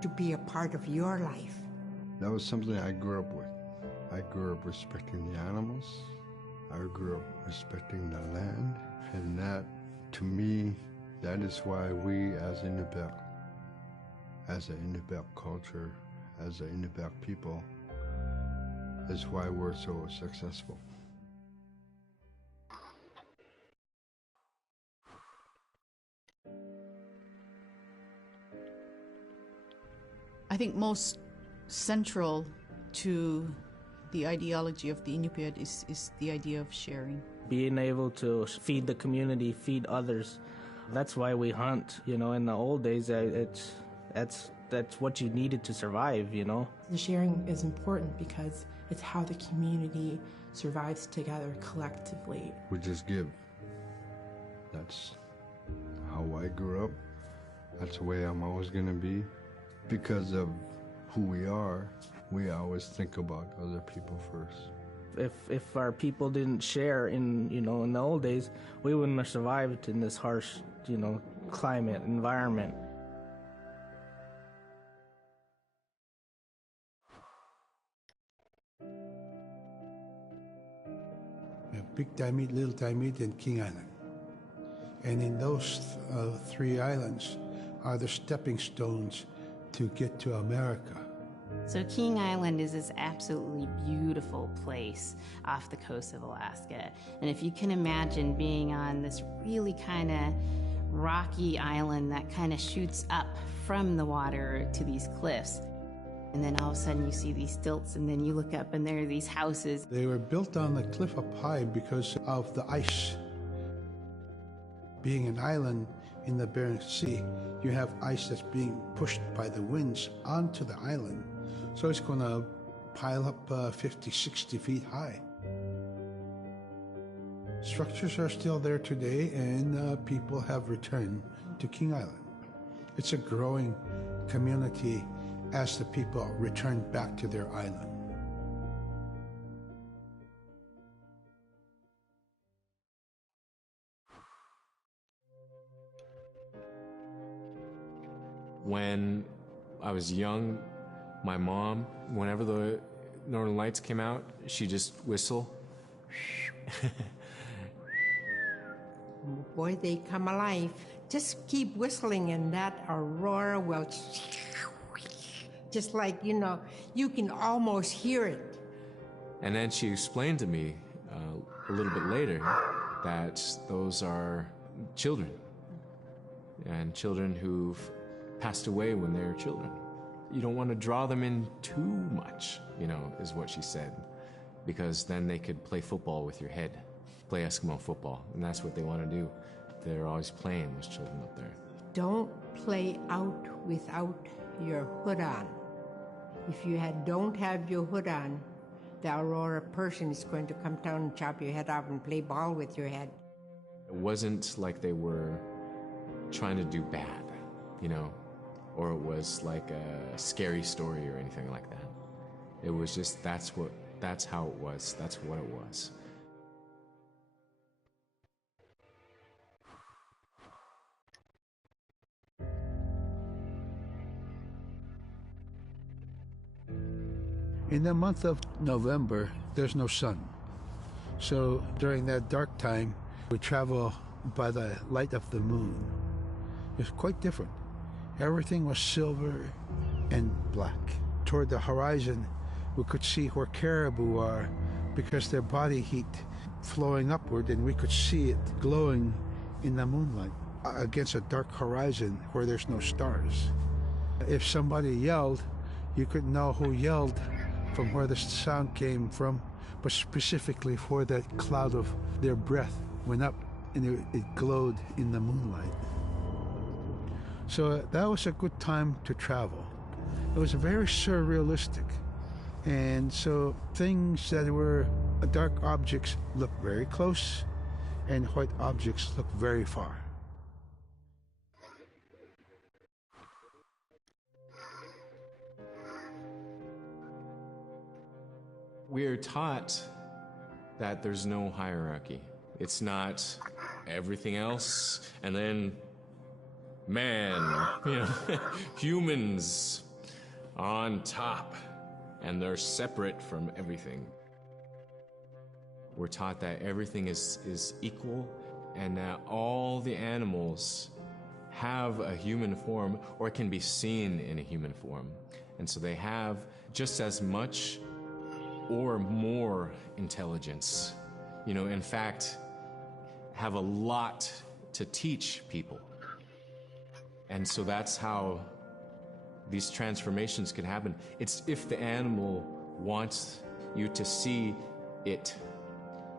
to be a part of your life. That was something I grew up with. I grew up respecting the animals. I grew up respecting the land. And that, to me, that is why we as Inupiaq, as an Inupiaq culture, as an Inupiaq people, is why we're so successful. I think most central to the ideology of the Inupiat is the idea of sharing. Being able to feed the community, feed others. That's why we hunt. You know, in the old days, that's what you needed to survive, you know. The sharing is important because it's how the community survives together collectively. We just give. That's how I grew up. That's the way I'm always going to be. Because of who we are, we always think about other people first. If our people didn't share in the old days, we wouldn't have survived in this harsh climate environment. Big Diomede, Little Diomede, and King Island. And in those three islands are the stepping stones to get to America. So King Island is this absolutely beautiful place off the coast of Alaska. And if you can imagine being on this really kind of rocky island that kind of shoots up from the water to these cliffs, and then all of a sudden you see these stilts, and then you look up and there are these houses. They were built on the cliff up high because of the ice. Being an island in the Bering Sea, you have ice that's being pushed by the winds onto the island. So it's going to pile up 50, 60 feet high. Structures are still there today, and people have returned to King Island. It's a growing community as the people return back to their island. When I was young, my mom, whenever the Northern Lights came out, she'd just whistle. Boy, they come alive. Just keep whistling and that aurora will... Just like, you can almost hear it. And then she explained to me a little bit later that those are children, and children who've passed away when they were children. You don't want to draw them in too much, is what she said, because then they could play football with your head, play Eskimo football, and that's what they want to do. They're always playing, those children up there. Don't play out without your hood on. If you don't have your hood on, the Aurora person is going to come down and chop your head off and play ball with your head. It wasn't like they were trying to do bad, or it was like a scary story or anything like that. It was just, that's how it was. That's what it was. In the month of November, there's no sun. So during that dark time, we travel by the light of the moon. It's quite different. Everything was silver and black. Toward the horizon, we could see where caribou are because their body heat flowing upward, and we could see it glowing in the moonlight against a dark horizon where there's no stars. If somebody yelled, you could know who yelled from where the sound came from, but specifically where that cloud of their breath went up and it glowed in the moonlight. So that was a good time to travel. It was very surrealistic. And so things that were dark objects look very close, and white objects look very far. We are taught that there's no hierarchy. It's not everything else, and then man, humans on top, and they're separate from everything. We're taught that everything is equal, and that all the animals have a human form, or can be seen in a human form. And so they have just as much or more intelligence, in fact, have a lot to teach people. And so that's how these transformations can happen. It's if the animal wants you to see it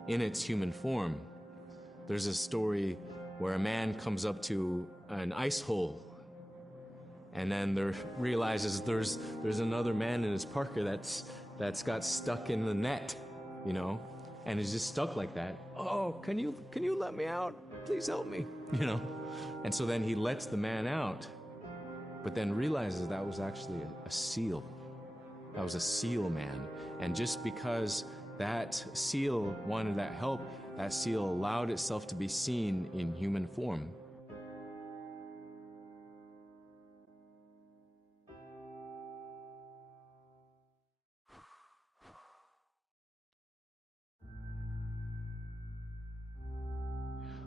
in its human form. There's a story where a man comes up to an ice hole, and then realizes there's another man in his parka that's got stuck in the net, and is just stuck like that. Oh, can you let me out? Please help me, And so then he lets the man out, but then realizes that was actually a seal. That was a seal man. And just because that seal wanted that help. That seal allowed itself to be seen in human form.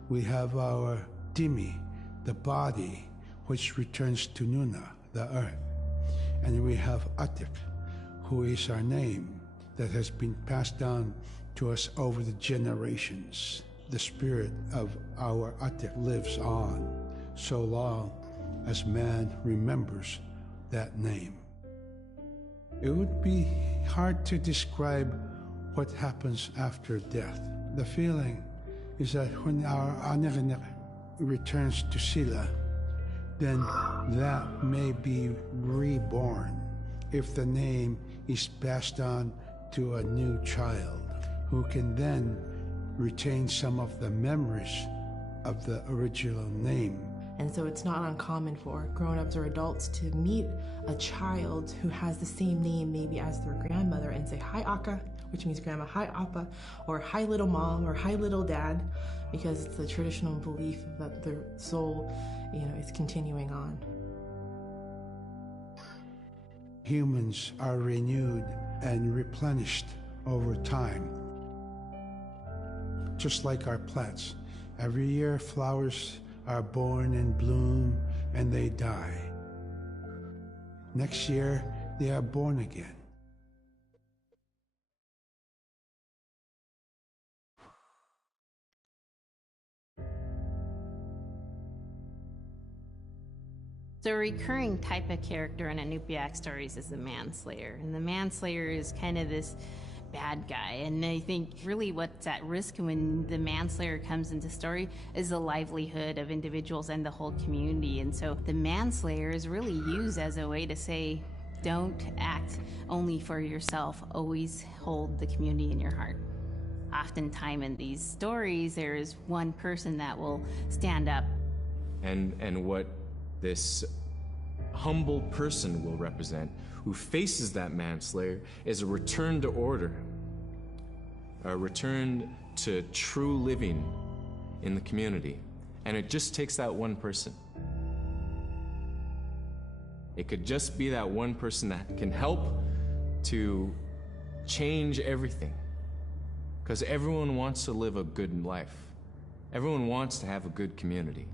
We have our Dimi, the body, which returns to Nuna, the earth. And we have Atik, who is our name that has been passed down to us over the generations. The spirit of our Atik lives on so long as man remembers that name. It would be hard to describe what happens after death. The feeling is that when our Anikinik returns to Sila, then that may be reborn if the name is passed on to a new child who can then retain some of the memories of the original name. And so it's not uncommon for grown-ups or adults to meet a child who has the same name maybe as their grandmother and say, "Hi, Aka," which means grandma, "Hi, Appa," or "Hi, little mom," or "Hi, little dad," because it's the traditional belief that the soul, is continuing on. Humans are renewed and replenished over time. Just like our plants. Every year, flowers are born and bloom and they die. Next year, they are born again. So a recurring type of character in Inupiaq stories is the manslayer. And the manslayer is kind of this bad guy. And I think really what's at risk when the manslayer comes into story is the livelihood of individuals and the whole community. And so the manslayer is really used as a way to say, don't act only for yourself. Always hold the community in your heart. Oftentimes in these stories, there is one person that will stand up. And what this humble person will represent, who faces that manslayer, is a return to order, a return to true living in the community. And it just takes that one person. It could just be that one person that can help to change everything. Because everyone wants to live a good life. Everyone wants to have a good community.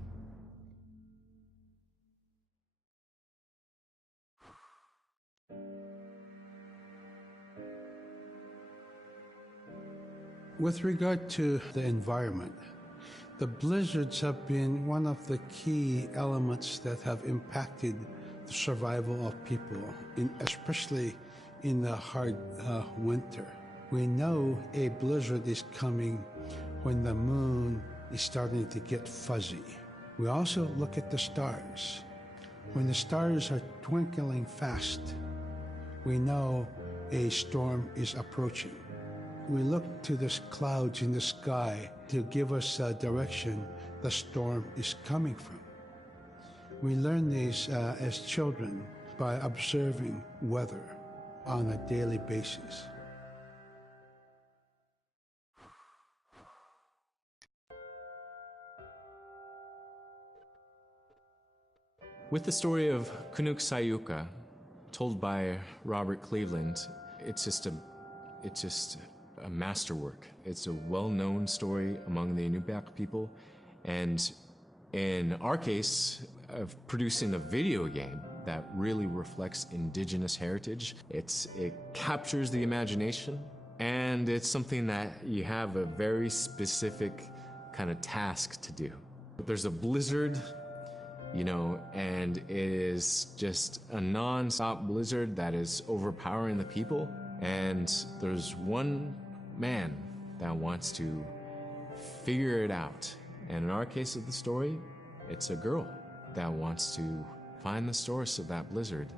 With regard to the environment, the blizzards have been one of the key elements that have impacted the survival of people, especially in the hard winter. We know a blizzard is coming when the moon is starting to get fuzzy. We also look at the stars. When the stars are twinkling fast, we know a storm is approaching. We look to the clouds in the sky to give us a direction the storm is coming from. We learn these as children by observing weather on a daily basis. With the story of Kunuk Sayuka, told by Robert Cleveland, it's just a masterwork. It's a well-known story among the Inupiaq people, and in our case, of producing a video game that really reflects indigenous heritage. It captures the imagination, and it's something that you have a very specific kind of task to do. There's a blizzard, and it is just a non-stop blizzard that is overpowering the people, and there's one man that wants to figure it out. And in our case of the story, it's a girl that wants to find the source of that blizzard.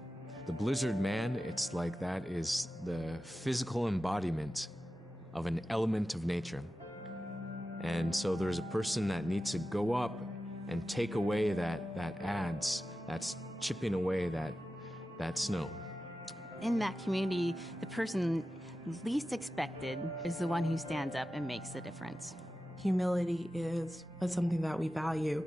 The blizzard man, it's like that is the physical embodiment of an element of nature. And so there's a person that needs to go up and take away that's chipping away that snow. In that community, the person least expected is the one who stands up and makes the difference. Humility is something that we value,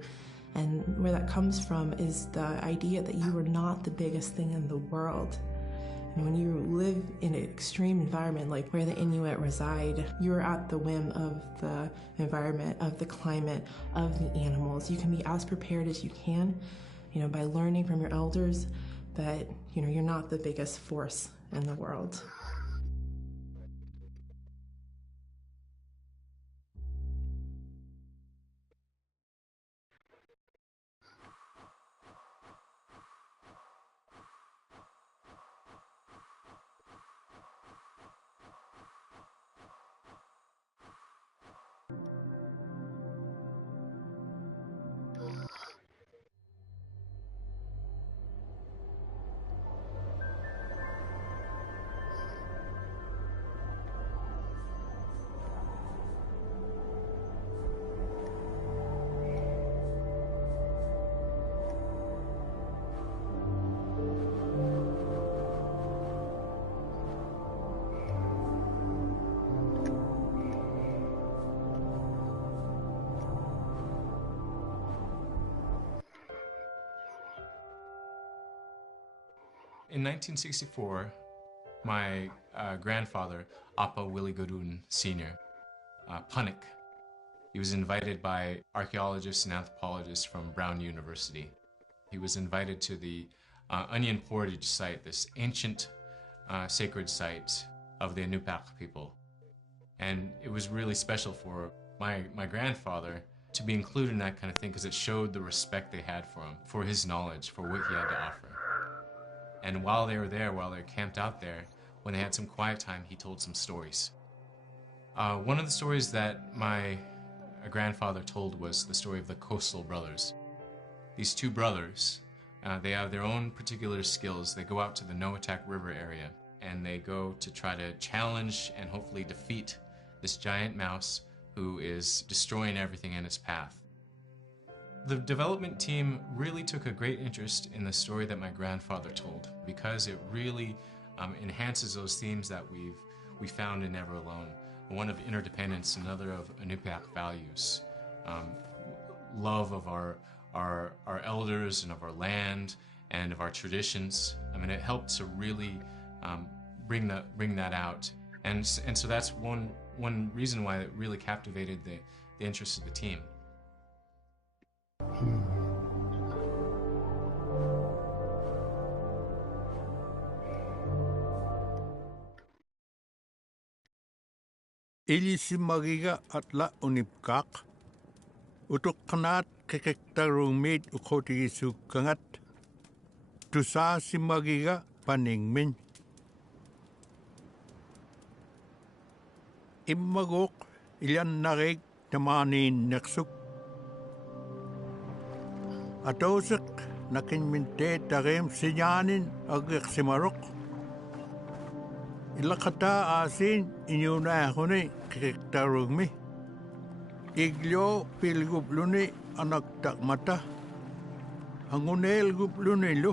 and where that comes from is the idea that you are not the biggest thing in the world. And when you live in an extreme environment like where the Inuit reside, you're at the whim of the environment, of the climate, of the animals. You can be as prepared as you can, by learning from your elders, but you're not the biggest force in the world. In 1964, my grandfather, Appa Willie Godun Sr., Punnik, he was invited by archaeologists and anthropologists from Brown University. He was invited to the Onion Portage site, this ancient sacred site of the Inupiaq people. And it was really special for my grandfather to be included in that kind of thing because it showed the respect they had for him, for his knowledge, for what he had to offer. And while they were there, while they were camped out there, when they had some quiet time, he told some stories. One of the stories that my grandfather told was the story of the Coastal Brothers. These two brothers, they have their own particular skills. They go out to the Noatak River area, and they go to try to challenge and hopefully defeat this giant mouse who is destroying everything in its path. The development team really took a great interest in the story that my grandfather told because it really enhances those themes that we found in Never Alone. One of interdependence, another of Inupiaq values, love of our elders and of our land and of our traditions. I mean, it helped to really bring that out, and so that's one reason why it really captivated the interest of the team. Ilisimagiga atla unipkak utukkanat kekektarumid ukotigisukkangat tusa simagiga paningmin immagok ilyannarig tamanin neksuk atosik nakinminte tagim sinyanin agsimarok ilakata asin inyuna huni kektarugmi iglo pilgubluni anagtakmata angunel gubluni lu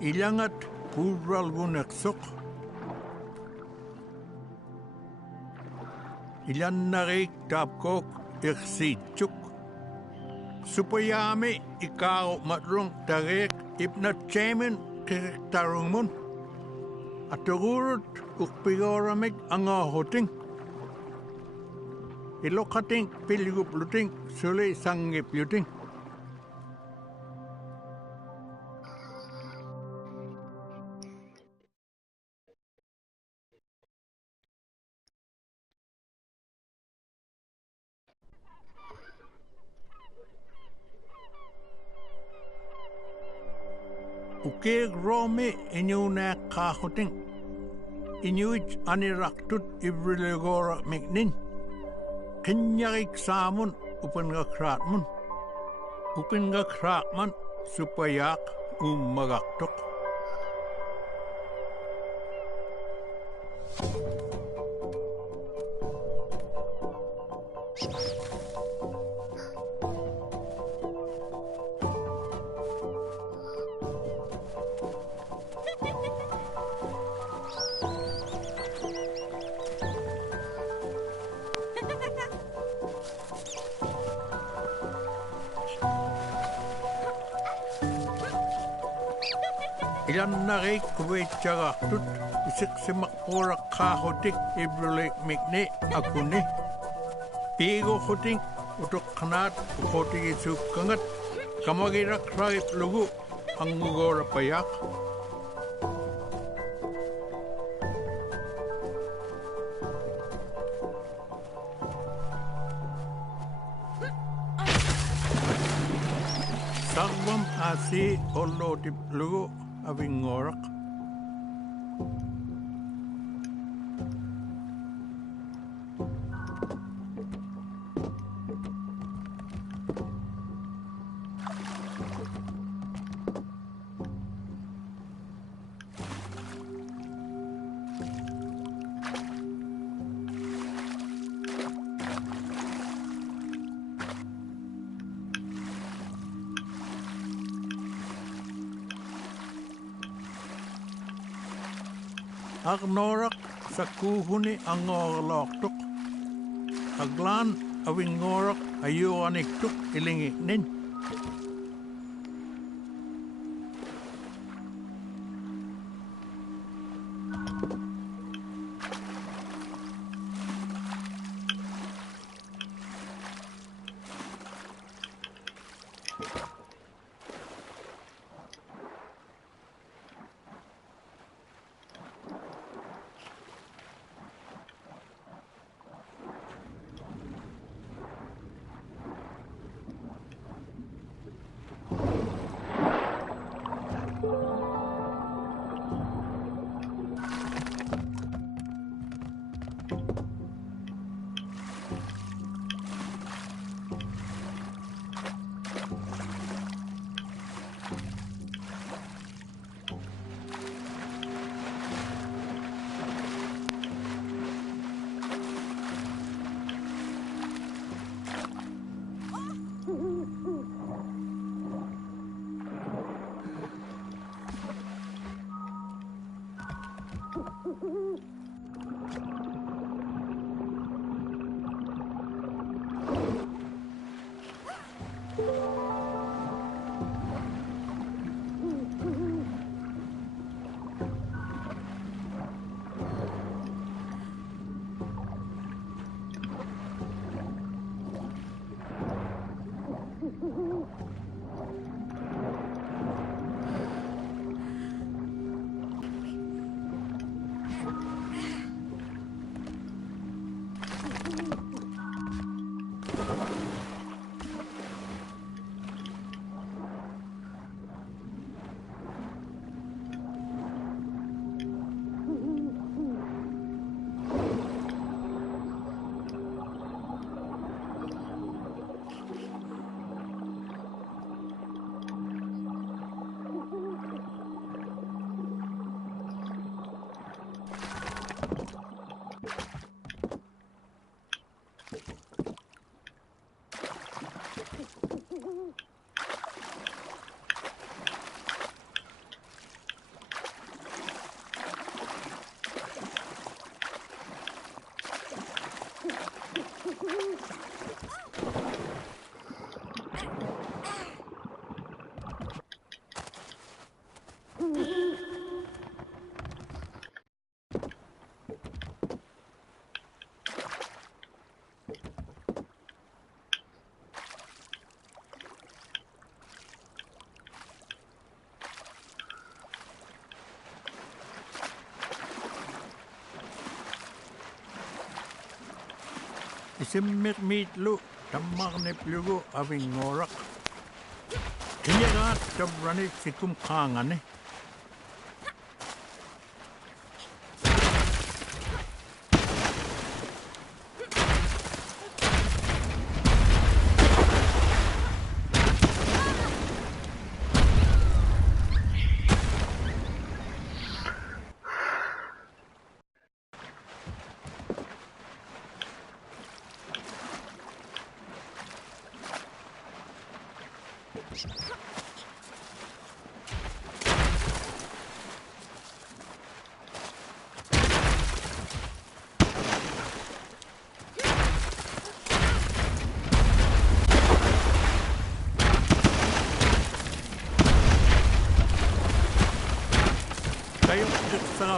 ilangat kural guneksok ilan narik tapkok iksitsuk supayami ikaw matrong tarik ipnat chemen kektarungmun atugurut ukpigoramig angahoting ilokating pilgupluting suli sanggipluting Ukeg Rome inyuna kahuting inyuj aniraktut ivrilegora mignin kenyarik samun upengakratmun upengakratman supayak magaktok Ilannarik kuveitsagartut isiqsimaqquraqqaahutik ibruli mikni akuni piiguhuting utuqqanaat uqotigisukkangat kamagiraqragip lugu angugorapayaq sarvam asi ollotip lugu avingoraq Agnorak sakuhuni angorloktuk. Aglan awingorak ayuaniktuk ilingiknin. Isimmir miitlu tammarnip lugu avingoraq. Kinyagaat tabrani sikum qaangani.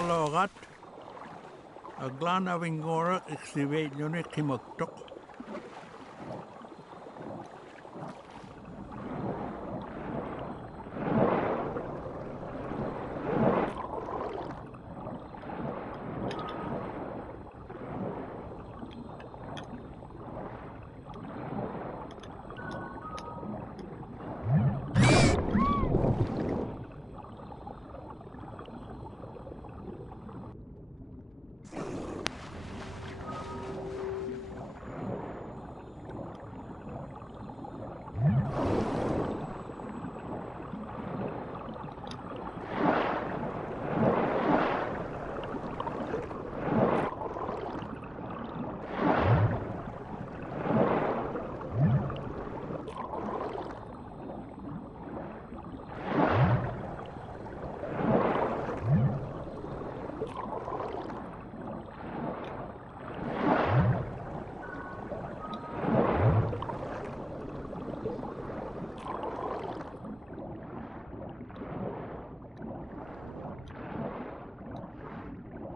logat. Aglan awing ngorak excavate yun kimagtok.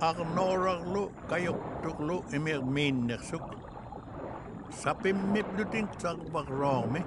Agnoraglu kayok tuklu emir min neksuk. Sapim mip luting sagbak rome.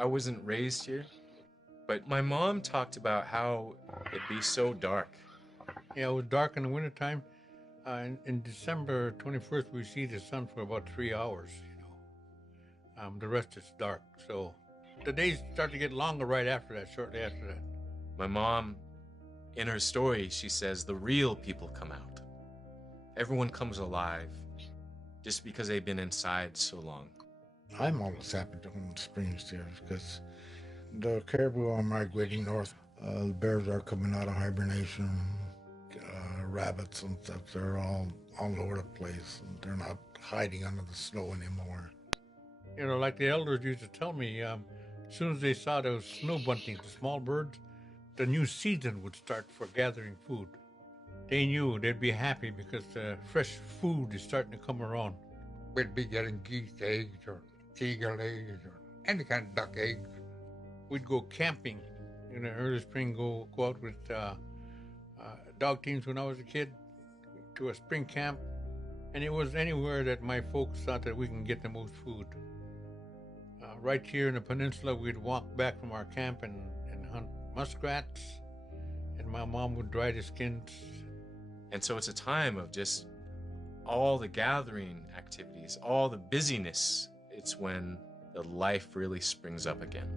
I wasn't raised here, but my mom talked about how it'd be so dark. Yeah, it was dark in the wintertime. In December 21st, we see the sun for about 3 hours, the rest is dark. So the days start to get longer right after that, shortly after that. My mom, in her story, she says the real people come out. Everyone comes alive just because they've been inside so long. I'm always happy when spring is here because the caribou are migrating north. The bears are coming out of hibernation. Rabbits and stuff, they're all over the place. And they're not hiding under the snow anymore. Like the elders used to tell me, as soon as they saw those snow buntings, the small birds, the new season would start for gathering food. They knew they'd be happy because fresh food is starting to come around. We'd be getting geese eggs or seagull eggs or any kind of duck eggs. We'd go camping in the early spring, go out with dog teams when I was a kid to a spring camp, and it was anywhere that my folks thought that we can get the most food. Right here in the peninsula, we'd walk back from our camp and hunt muskrats, and my mom would dry the skins. And so it's a time of just all the gathering activities, all the busyness. It's when the life really springs up again.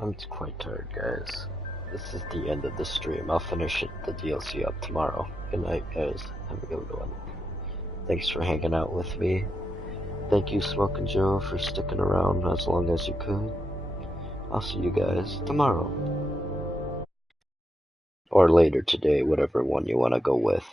I'm quite tired, guys. This is the end of the stream. I'll finish the DLC up tomorrow. Good night, guys. Have a good one. Thanks for hanging out with me. Thank you, Smoke and Joe, for sticking around as long as you could. I'll see you guys tomorrow. Or later today, whatever one you want to go with.